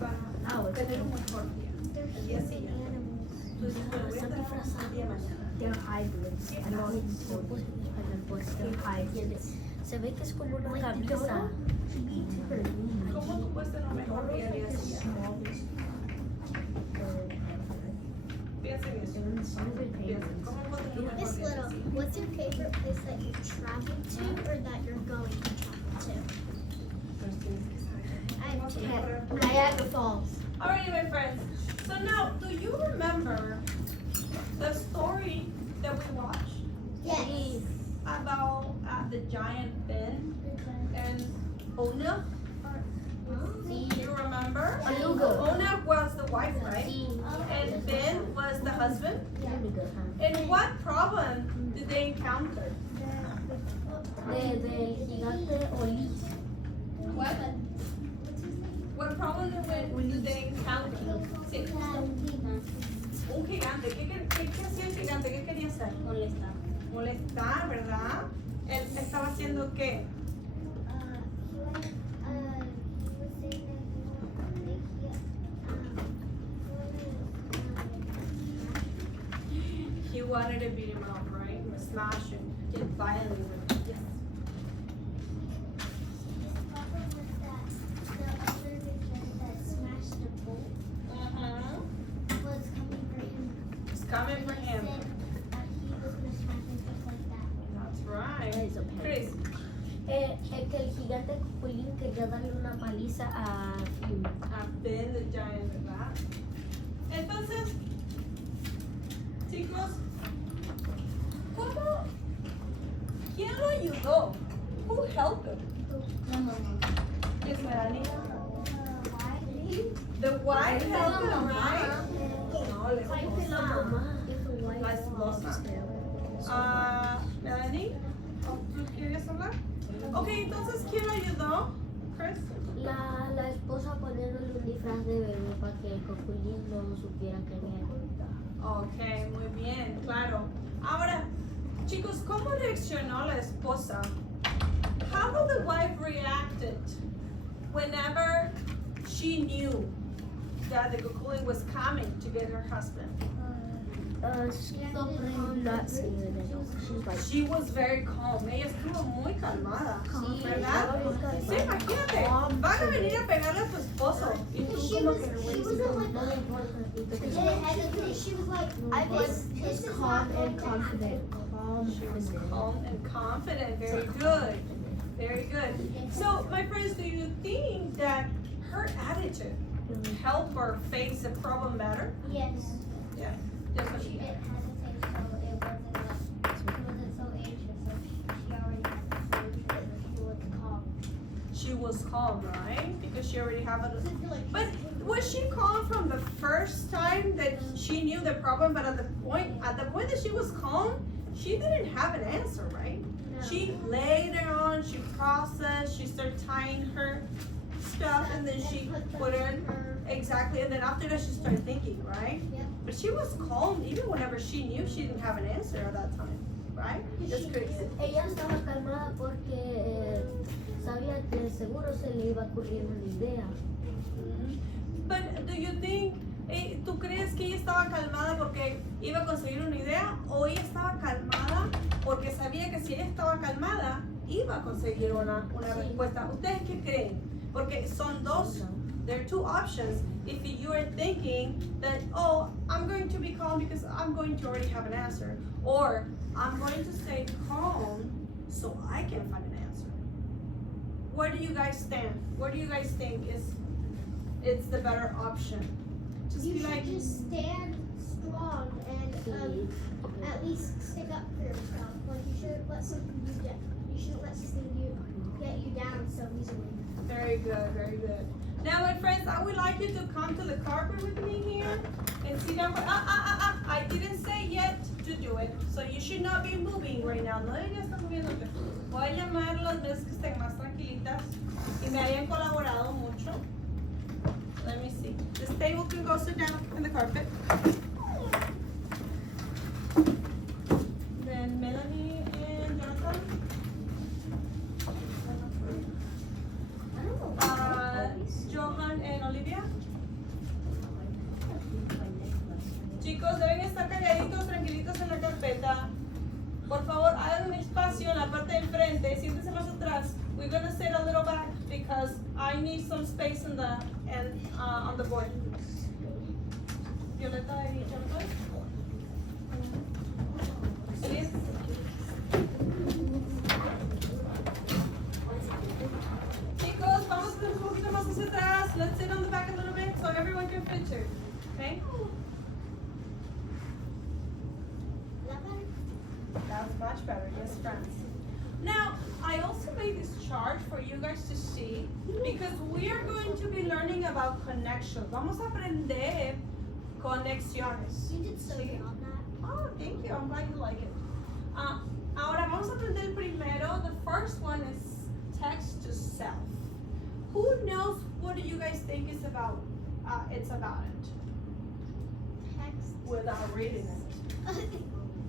para tener un mejor día? El día siguiente. Entonces, bueno, voy a tener un día mañana. They're hybrids. I know it's They're hybrids. Se ve que es como una camisa. ¿Cómo tú puedes tener un mejor día al día siguiente? Piensa en eso. Piensa, ¿cómo puedo tener un mejor Miss día al día Little, siguiente? what's your favorite place that you traveled to or that you're going to travel to? I have two. Niagara Falls. Alrighty, my friends. So now, do you remember the story that we watched Yes. about the giant Ben and Ona? Do you remember? Ona was the wife, right? And Ben was the husband. And what problem did they encounter? De gigante Oli. What problem did they encounter? Sí. un gigante. ¿Qué hacía el gigante? ¿Qué quería hacer? Molestar. Molestar, ¿verdad? Él estaba haciendo qué? He wanted to beat him up, right? Or smash him, get violent with him. Yes. It's coming for him. That's right. Eso, Chris, que el gigante Copulín quería darle una paliza a Finn. I've been the giant, ¿verdad? Entonces, chicos, ¿quién lo ayudó? Who helped him? La mamá. Is Melanie? The wife helped him, right? No, le Fue la mamá. La esposa. Melanie, ¿tú quieres hablar? Ok, entonces, ¿quién lo ayudó? Chris? La esposa poniéndole un disfraz de bebé para que el Copulín no supiera que era. Ok, muy bien, claro. Ahora, chicos, ¿cómo reaccionó la esposa? How did the wife reacted whenever she knew that the Cucullin was coming to get her husband? She was very calm. Ella estuvo muy calmada, ¿verdad? Sí, imagínate, van a venir a pegarle a tu esposo y tú como que She was like, this is calm not and confident. She was calm and confident. Very good. Very good. So, my friends, do you think that her attitude helped her face the problem better? Yes. Yeah. That's what She she didn't did. hesitate, so it wasn't so anxious, so she already had she was calm. She was calm, right? Because she already had a. But was she calm from the first time that she knew the problem? But at the point that she was calm, she didn't have an answer, right? She later on, she processed, she started tying her stuff, and then she put it in. Exactly, and then after that she started thinking, right? Yep. But she was calm even whenever she knew she didn't have an answer at that time, right? That's crazy. Ella estaba calmada porque sabía que seguro se le iba a ocurrir una idea. But do you think, ¿tú crees que ella estaba calmada porque iba a conseguir una idea o ella estaba calmada porque sabía que si ella estaba calmada iba a conseguir una respuesta? ¿Ustedes qué creen? Porque son dos. There are two options. If you are thinking that, oh, I'm going to be calm because I'm going to already have an answer, or I'm going to stay calm so I can find an answer. Where do you guys stand? Where do you guys think it's the better option? Just You be should like, just stand strong and at least stick up for yourself. Like you shouldn't let something get you down so easily. very good, very good. Now, my friends, I would like you to come to the carpet with me here and see that. I didn't say yet to do it, so you should not be moving right now. No deberías estar moviéndote. Voy a llamar las veces que estén más tranquilitas y me hayan colaborado mucho. Let me see. This table can go sit down in the carpet. Then Melanie and Jonathan. Johan and Olivia. Chicos, deben estar calladitos, tranquilitos en la carpeta. Por favor, hagan un espacio en la parte de enfrente. Siéntense más atrás. We're gonna sit a little back because I need some space on the board. Violeta y Jonathan. Elise. Chicos, vamos a un poquito más hacia atrás. Let's sit on the back a little bit so everyone can picture. Okay? That's much better, yes, friends. Now, I also made this chart for you guys to see because we are going to be learning about connections. Vamos a aprender conexiones. You did so good on that. Oh, thank you. I'm glad you like it. Ahora vamos a aprender primero. The first one is text to self. Who knows what do you guys think is about? It's about it. without reading it.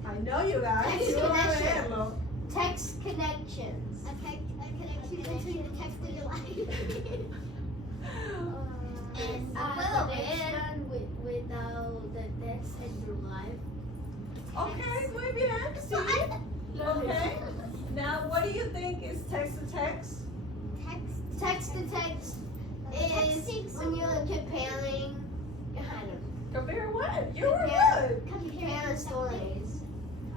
I know you guys. Text You wanna connection. leerlo. Text connections. A connection between the text and your life. And connection without the text and your life. Okay, muy bien. So I Okay. Now, what do you think is text to text? text to text is when you're comparing. I don't know. Compare what? You were good. Compare stories.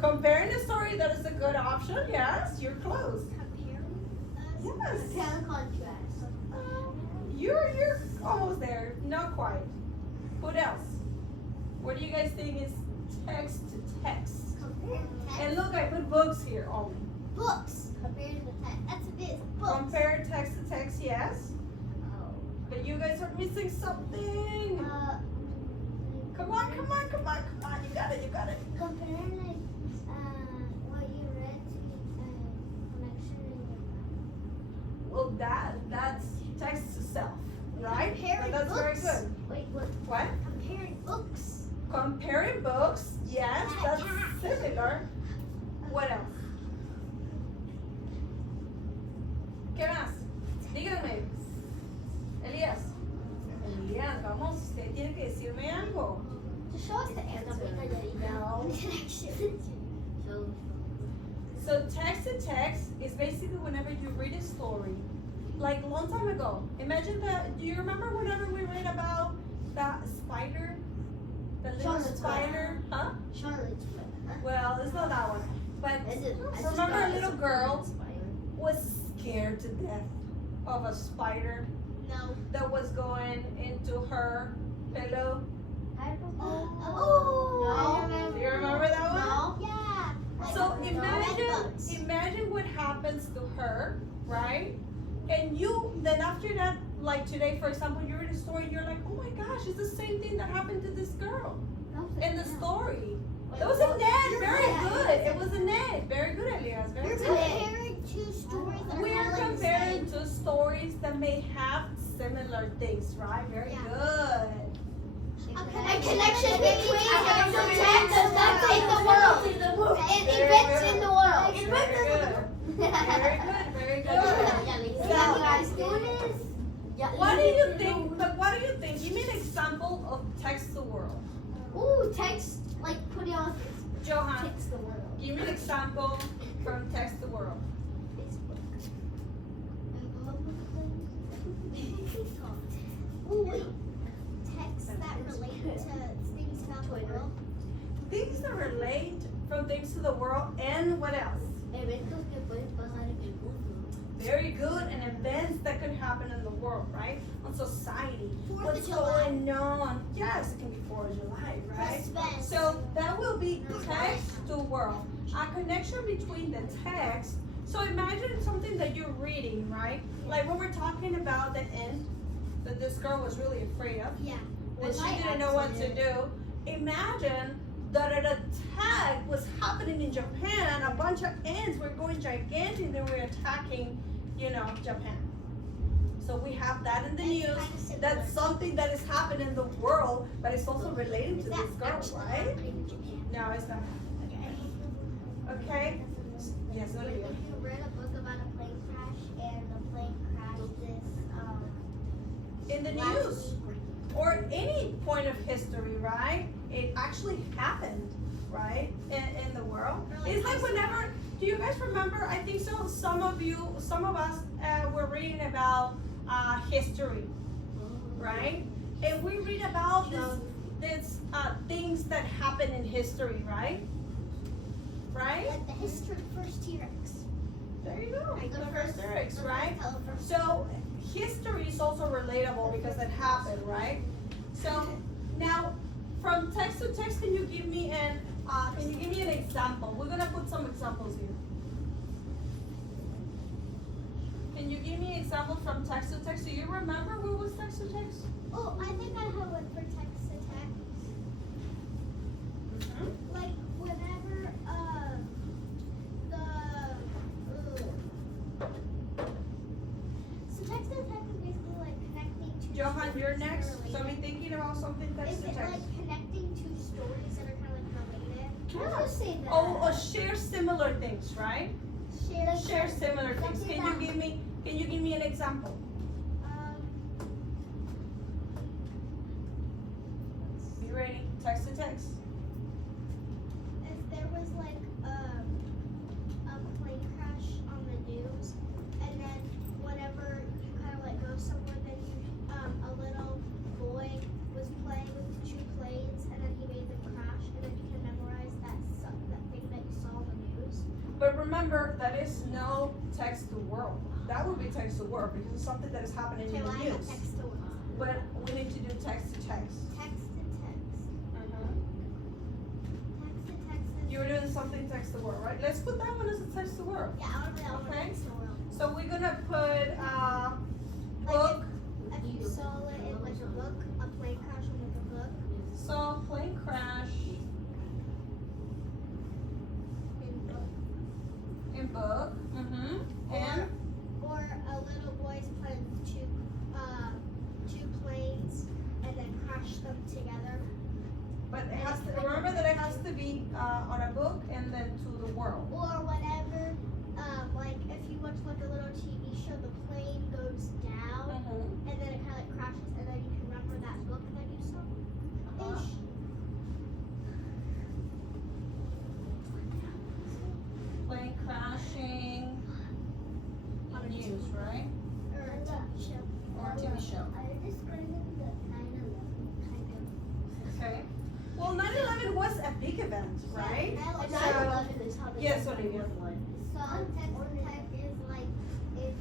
Comparing a story, that is a good option. Yes, you're close. Yes. Compare and contrast. You're almost there. Not quite. What else? What do you guys think is text to text? Compare text. And look, I put books here only. Books. Compare the text. That's a bit. Books. Compare text to text, yes. Oh. But you guys are missing something. Come on, come on, come on, come on. You got it, you got it. Comparing like what you read to connection. Well, that's text to self, right? Comparing But that's very books. good. Wait, what? What? Comparing books. Comparing books, yes, that's similar. What else? ¿Qué más? Díganme. Elías. Elías, vamos, usted tiene que decirme algo. Just show us the answer. No. Connection. So text to text is basically whenever you read a story, like a long time ago. Imagine that. Do you remember whenever we read about that spider, the little Charlotte's spider? Huh? Charlotte's Web. Well, it's not that one. But Is it? I just remember thought a it was little girl inspired. was scared to death of a spider No. that was going into her pillow. Oh. Do you remember that one? No. Yeah. So Like, imagine, imagine what happens to her, right? And you, then after that, like today, for example, you read a story, you're like, oh my gosh, it's the same thing that happened to this girl in the story. It was a net, very good. It was a net, very good, Elias, very We're good. comparing two stories that are We are kinda like the comparing same. two stories that may have similar things, right? Very Yeah. good. A connection between the text and that's in the world. And events in the world. Very good. Very good, very good. What do you think? But what do you think? Give me an example of text the world. Ooh, text, like put it on Johan, text the world. give me an example from text the world. Ooh, wait. Texts that relate to things about the world. Things that relate from things to the world and what else? Eventos que pueden pasar en el mundo. Very good, and events that could happen in the world, right? On society. Fourth What's of July. going on? Yes, it can be 4th of July, right? Christmas. So that will be text to world. A connection between the text. So imagine something that you're reading, right? Like when we're talking about the end that this girl was really afraid of, Yeah. that she didn't know what to do. Imagine that an attack was happening in Japan. A bunch of ants were going gigantic and they were attacking, Japan. So we have that in the That's news. kind of similar. That's something that is happening in the world, but it's also related Is to that this girl, actually right? happening in Japan? No, it's not. Okay? Yes, What if Olivia. you read a book about a plane crash and the plane crashed this In the last news. week? Or any point of history, right? It actually happened, right? In the world. It's like whenever, do you guys remember? I think so. Some of us were reading about history, right? And we read about this things that happen in history, right? Right? Like the history first T-Rex. There you go. Like The first lyrics, the right? first So history is also relatable because it happened, right? So now, from text to text, can you give me an example? We're gonna put some examples here. Can you give me examples from text to text? Do you remember what was text to text? Oh, I think I have one for text to text. Like whenever so text to text is basically like connecting two Johan, you're stories next. that are So be related. thinking about something text Is to it text. like connecting two stories stories that are kind of like related. Yeah. Let's just say that. Oh, or share similar things, right? Share Similar things. something Can you give me an example? Be ready. Text to text. If there was like a plane crash on the news, and then whenever you kind of like go somewhere, then you a little boy was playing with two planes, and then he made them crash, and then you can memorize that thing that you saw on the news. But remember, that is no text to world. That would be text to world because it's something that is happening Okay, in well, the I have news. text to words. But we need to do text to text. Text to text. Uh-huh. Text to text is. You were doing something text to world, right? Let's put that one as a text to world. Yeah, I want to Okay. text to world. So we're gonna put Like book. if you saw it in like a book, a plane crash on like a book. Saw plane crash in book. Mm-hmm. And Or a little boy's playing with two planes and then crash them together. but it has to remember that it has to be on a book and then to the world. Or whenever, like if you watch like a little TV show, the plane goes down Mm-hmm. and then it kind of like crashes, and then you can remember that book that you saw. Ish. Plane crashing on news, right? Or a TV show. Or a TV show. Are you describing the 9/11 kind of? Okay. Well, 9/11 was a big event, right? Yeah, like So- 9/11 is how they Yes, got Olivia. So text to text is like if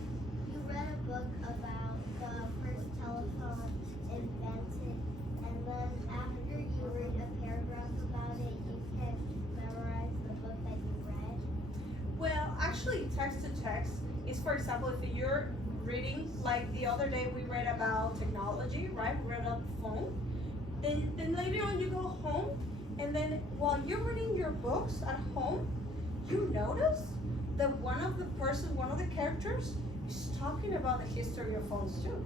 you read a book about the first telephone invented, and then after you read a paragraph about it, you can memorize the book that you read. Well, actually, text to text is, for example, if you're reading, like the other day we read about technology, right? We read about the phone. Then later on you go home, and then while you're reading your books at home, you notice that one of the characters is talking about the history of phones too.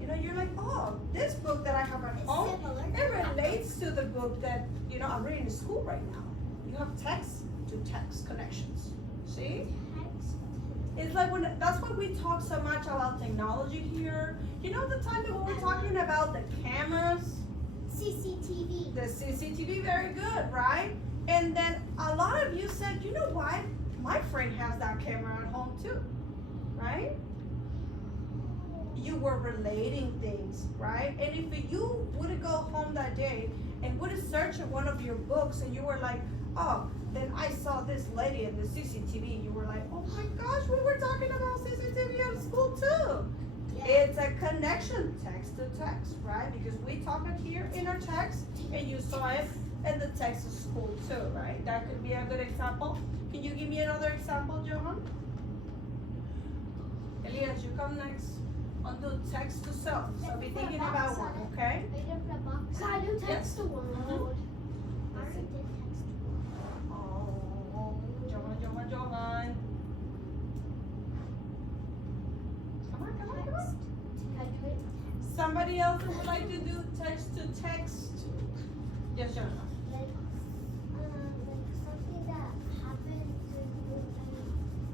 You know, you're like, oh, this book that I have at It's home, similar. it relates to the book that, you know, I'm reading in school right now. You have text to text connections. See? Text. It's like that's why we talk so much about technology here. You know the time that we were talking about the cameras, CCTV. the CCTV, very good, right? And then a lot of you said, you know what? My friend has that camera at home too, right? You were relating things, right? And if you would go home that day and would search in one of your books and you were like, oh, then I saw this lady in the CCTV, you were like, oh my gosh, we were talking about CCTV at school too. Yeah. It's a connection, text to text, right? Because we talk it here in our text and you saw it in the text of school too, right? That could be a good example. Can you give me another example, Johan? Elias, you come next. On the text to self. So be thinking about one, okay? Are you gonna put a box? I do Yes. text the world. I already did text. Oh, Johan. Come on. Can I do it? Somebody else who would like to do text to text? Yes, Johan. Like something that happened to you in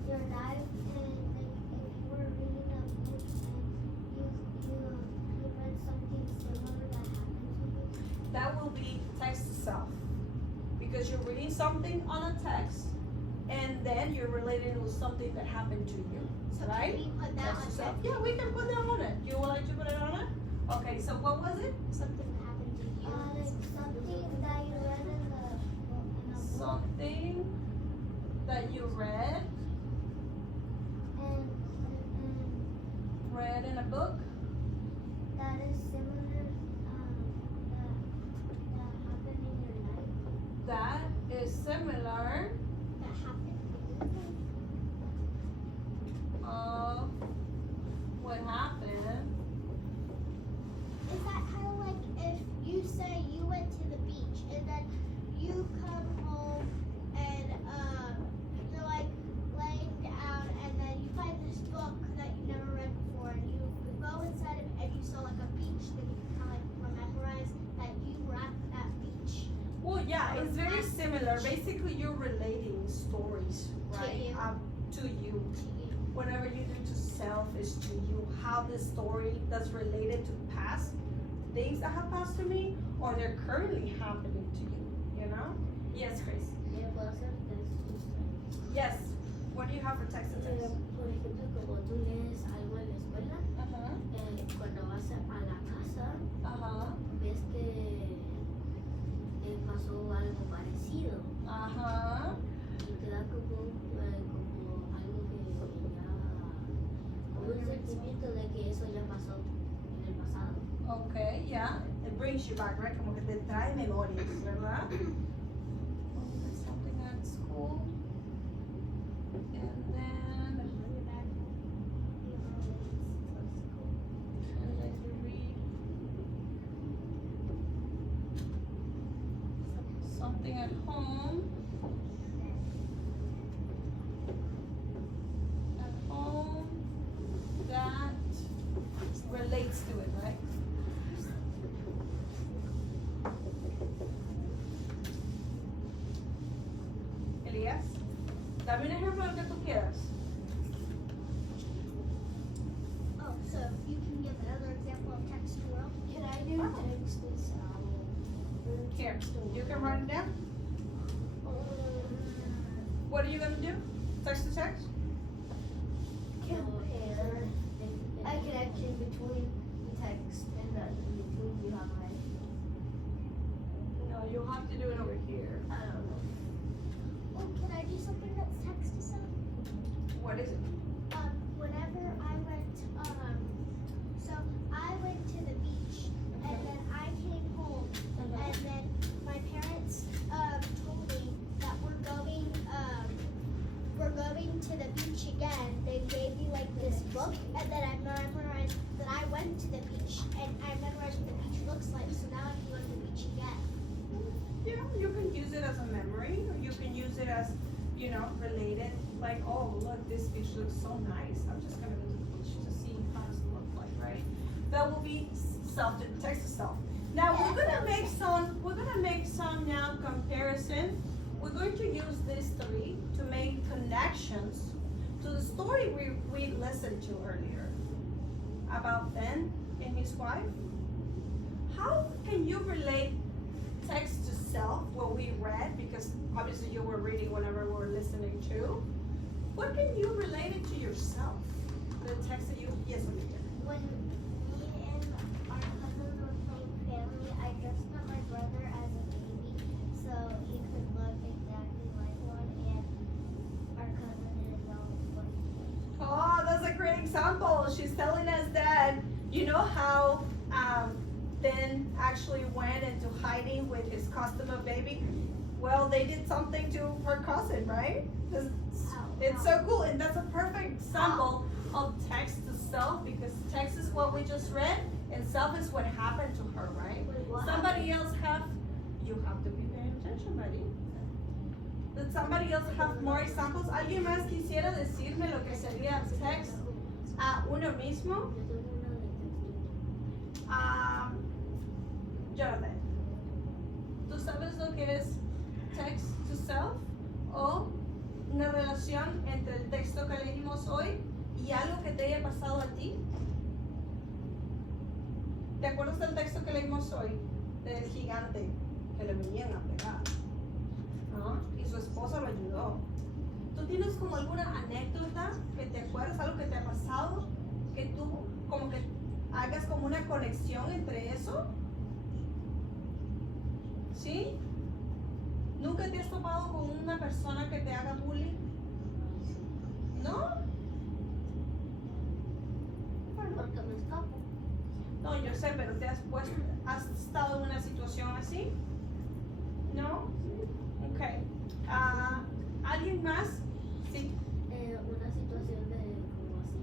your life, and like if you were reading a book and you read something similar that happened to you. That will be text to self. Because you're reading something on a text and then you're relating it with something that happened to you. So Right? can we put that Text on to self. text? Yeah, we can put that on it. You would like to put it on it? Okay, so what was it? Something that happened to you. Like something that you read in a book. Something that you read And in a book that is similar that happened in your life. that is similar That happened to you. of what happened. Is that kind of like if you say you went to the beach and then you come home and you're like laying down and then you find this book that you never read before and you go inside and you saw like a beach, then you can kind of like memorize that you were at that beach. it's very similar. Basically, you're relating stories, right? you. To you. Whatever you do to self is to you. How the story that's related to past things that have passed to me, or they're currently happening to you. You know? Yes, Grace. ¿Qué puedo hacer? Yes. What do you have for text and text? Por ejemplo, como tú lees algo en la escuela, cuando vas a la casa, ves que pasó algo parecido y te da como algo que ya, como un sentimiento de que eso ya pasó en el pasado. Okay, yeah. It brings you back, right? Como que te trae memorias, ¿verdad? Something at school. And then something at home. At home that relates to it, right? Elías, dame un ejemplo del que tú quieras. Oh, so you can give another example of text to world? Can I do text this Here, you can write it down. What are you gonna do? Text to text? compare a connection between the text and the between you have read? No, you'll have to do it over here. I don't know. Oh, can I do something that's text to self? What is it? Whenever I went, so I went to the beach, and then I came home, and then my parents, told me that we're going to the beach again. They gave me like this book, and then I memorized that I went to the beach, and I memorized what the beach looks like, so now I can go to the beach again. Yeah, you can use it as a memory, or you can use it as, related. Like, oh, look, this beach looks so nice. I'm just gonna go to the beach to see how does it look like, right? That will be self, text to self. Now we're gonna make some now comparison. We're going to use these three to make connections to the story we listened to earlier about Ben and his wife. How can you relate text to self, what we read, because obviously you were reading whenever we were listening to. What can you relate it to yourself? The text that you, yes, Olivia. When me and our cousins were playing family, I dressed up my brother as a baby so he could look exactly like one, and our cousin didn't know what he was. Oh, that's a great example. She's telling us that, you know how Ben actually went into hiding with his customer baby? Well, they did something to her cousin, right? It's so cool, and that's a perfect example of text to self, because text is what we just read, and self is what happened to her, right? Somebody else you have to be paying attention, buddy. Did somebody else have more examples? ¿Alguien más quisiera decirme lo que sería text a uno mismo? Jonathan, ¿tú sabes lo que es text to self? O una relación entre el texto que leímos hoy y algo que te haya pasado a ti. ¿Te acuerdas del texto que leímos hoy? Del gigante que le venían a pegar, ¿no? Y su esposa lo ayudó. ¿Tú tienes como alguna anécdota que te acuerdas, algo que te ha pasado, que tú como que hagas como una conexión entre eso? ¿Sí? ¿Nunca te has topado con una persona que te haga bullying? ¿No? Porque me escapo. No, yo sé, pero ¿has estado en una situación así? ¿No? Ok. ¿Alguien más? Sí. Una situación de como así,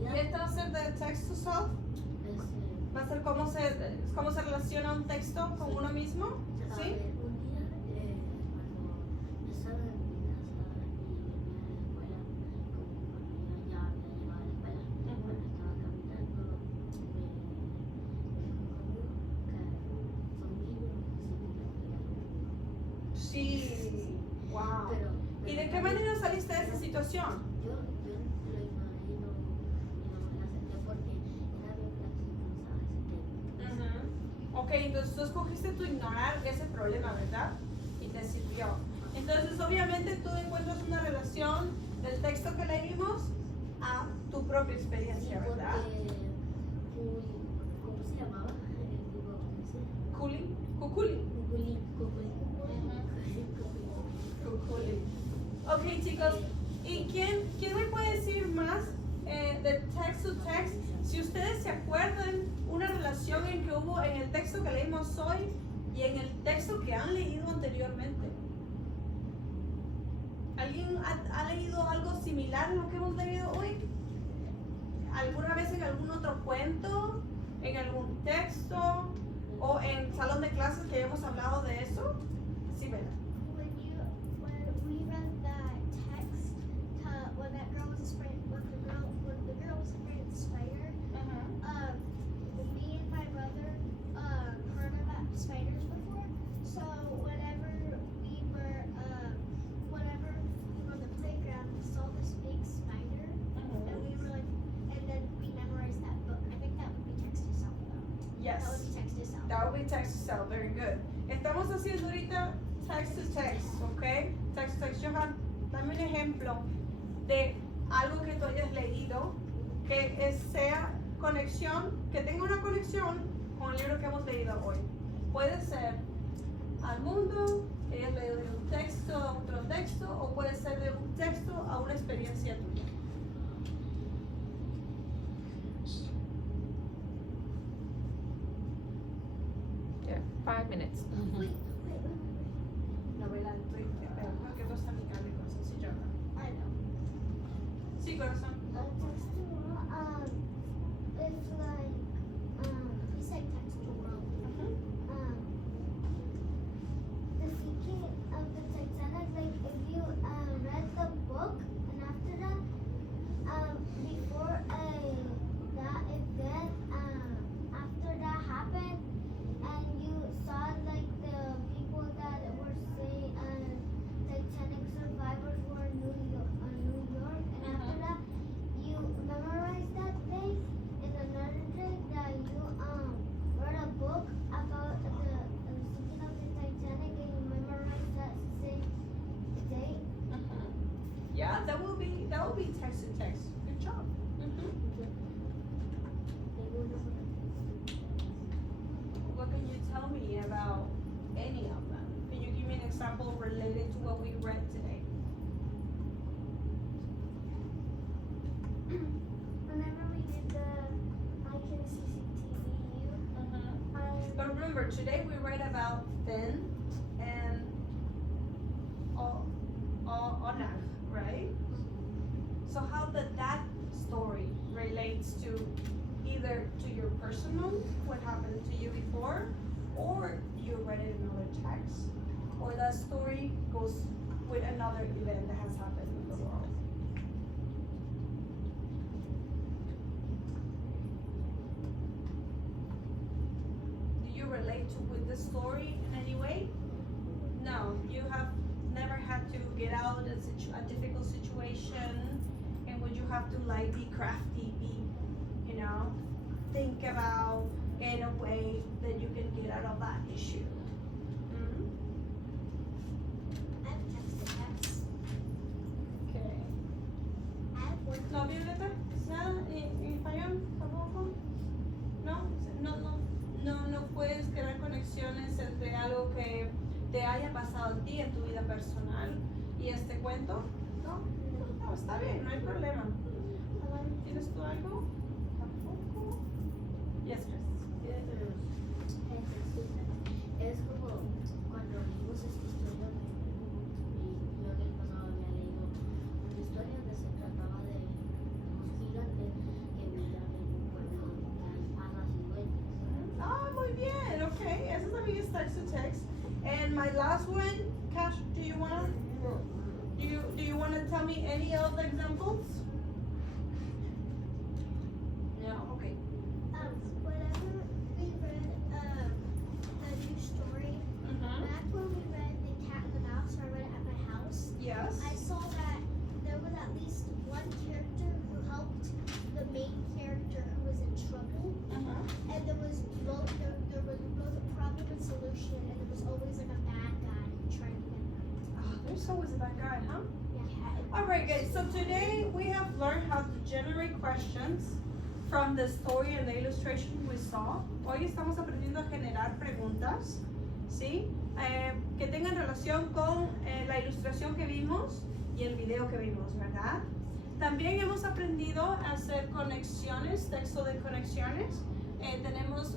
como ¿Y esta va a ser de text to self? ¿Va a ser cómo se relaciona un texto con uno mismo? ¿Sí? Un día, cuando estaba en mi casa y venía de la escuela, como cuando ya había llegado a la escuela, cuando estaba caminando, me dijo como que son libros, sí, Sí, wow. Pero, ¿Y de qué manera saliste de esa situación? yo lo ignoré y no me la acepté porque era bien flexible, ¿sabes? Ujú. Ok, entonces tú escogiste tu ignorar ese problema, ¿verdad? Y te sirvió. Entonces, obviamente, tú encuentras una relación del texto que leímos a tu propia experiencia, ¿verdad? ¿Cómo se llamaba? Culi, cuculi. Cuculi. Ok, chicos, ¿y quién me puede decir más de text to text? Si ustedes se acuerdan una relación en que hubo en el texto que leímos hoy y en el texto que han leído anteriormente. ¿Alguien ha leído algo similar a lo que hemos leído hoy? ¿Alguna vez en algún otro cuento? ¿En algún texto? ¿O en salón de clases que hayamos hablado de eso? Sí, ¿verdad? When we read that text to when that girl was afraid when the girl was afraid of the spider, me and my brother heard about spiders before. So whenever we were on the playground, we saw this big spider, and we were like, and then we memorized that book. I think that would be text to self though. Yes. That would be text to self. That would be text to self. Very good. Estamos haciendo ahorita text to text, ¿ok? Text to text. Johan, dame un ejemplo de algo que tú hayas leído que sea conexión, que tenga una conexión con el libro que hemos leído hoy. Puede ser al mundo, que hayas leído de un texto a otro texto, o puede ser de un texto a una experiencia tuya. Yeah, 5 minutes. Novela, estoy esperando que todo está amigable, corazón, sí, yo. I know. Sí, corazón. It's like we said textual. The sinking of the Titanic, like if you read the book and after that, before that event, after that happened, and you saw like the people that were saying Titanic survivors were in New York, and after that, you memorized that day, and another day that you read a book about the sinking of the Titanic, and you memorized that same day. Yeah, that will be text to text. Good job. What can you tell me about any of them? Can you give me an example related to what we read today? Whenever we did the I Can CCTV, But remember, today we read about Finn and Onag, right? So how did that story relates to either to your personal, what happened to you before, or you read it in another text, or that story goes with another event that has happened in the world? Do you relate to with the story in any way? No, you have never had to get out of a difficult situation, and would you have to like be crafty, think about in a way that you can get out of that issue? Mm? I have text to text. Okay. I have one. No, Violeta, nada en español tampoco. No puedes crear conexiones entre algo que te haya pasado a ti en tu vida personal y este cuento. No, está bien, no hay problema. ¿Tienes tú algo? Tampoco. Yes, Chris. Es como cuando leímos esta historia, y yo en el pasado había leído una historia donde se trataba de unos gigantes que vivían en un pueblo donde hay hadas y duendes. Ah, muy bien, okay. Eso también es text to text. And my last one, Cash, do you wanna tell me any of the examples? No, okay. Whenever we read the new story, back when we read The Cat and the so was that guy, huh? Alright guys, so today we have learned how to generate questions from the story and the illustration we saw. Hoy estamos aprendiendo a generar preguntas, ¿sí? Que tengan relación con la ilustración que vimos y el video que vimos, ¿verdad? También hemos aprendido a hacer conexiones, texto de conexiones. Tenemos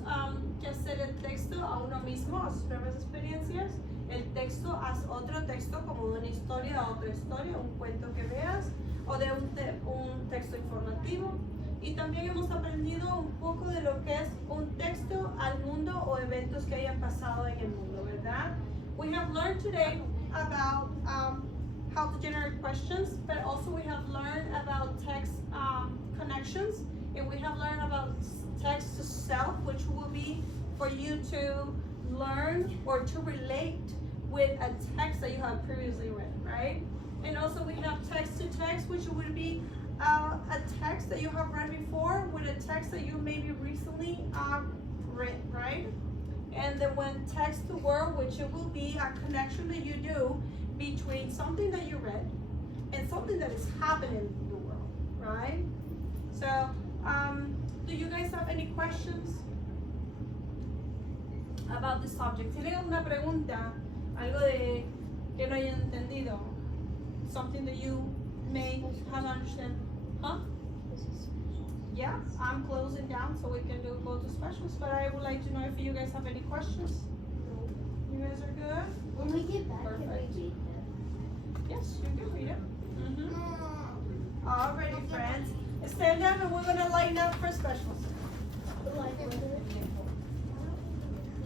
que hacer el texto a uno mismo, a sus propias experiencias. El texto a otro texto, como de una historia a otra historia, un cuento que veas, o de un texto informativo. Y también hemos aprendido un poco de lo que es un texto al mundo o eventos que hayan pasado en el mundo, ¿verdad? We have learned today about how to generate questions, but also we have learned about text connections, and we have learned about text to self, which will be for you to learn or to relate with a text that you have previously read, right? And also we have text to text, which would be a text that you have read before with a text that you maybe recently read, right? And then when text to word, which it will be a connection that you do between something that you read and something that is happening in the world, right? So, do you guys have any questions about the subject? ¿Tienen alguna pregunta? Algo de que no hayan entendido? Something that you may have understand? Huh? Yeah, I'm closing down so we can go to specials, but I would like to know if you guys have any questions. You guys are good? When we get back, can Perfect. we read that? Yes, you can read it. Alrighty, friends. Stand up and we're gonna line up for specials. Like,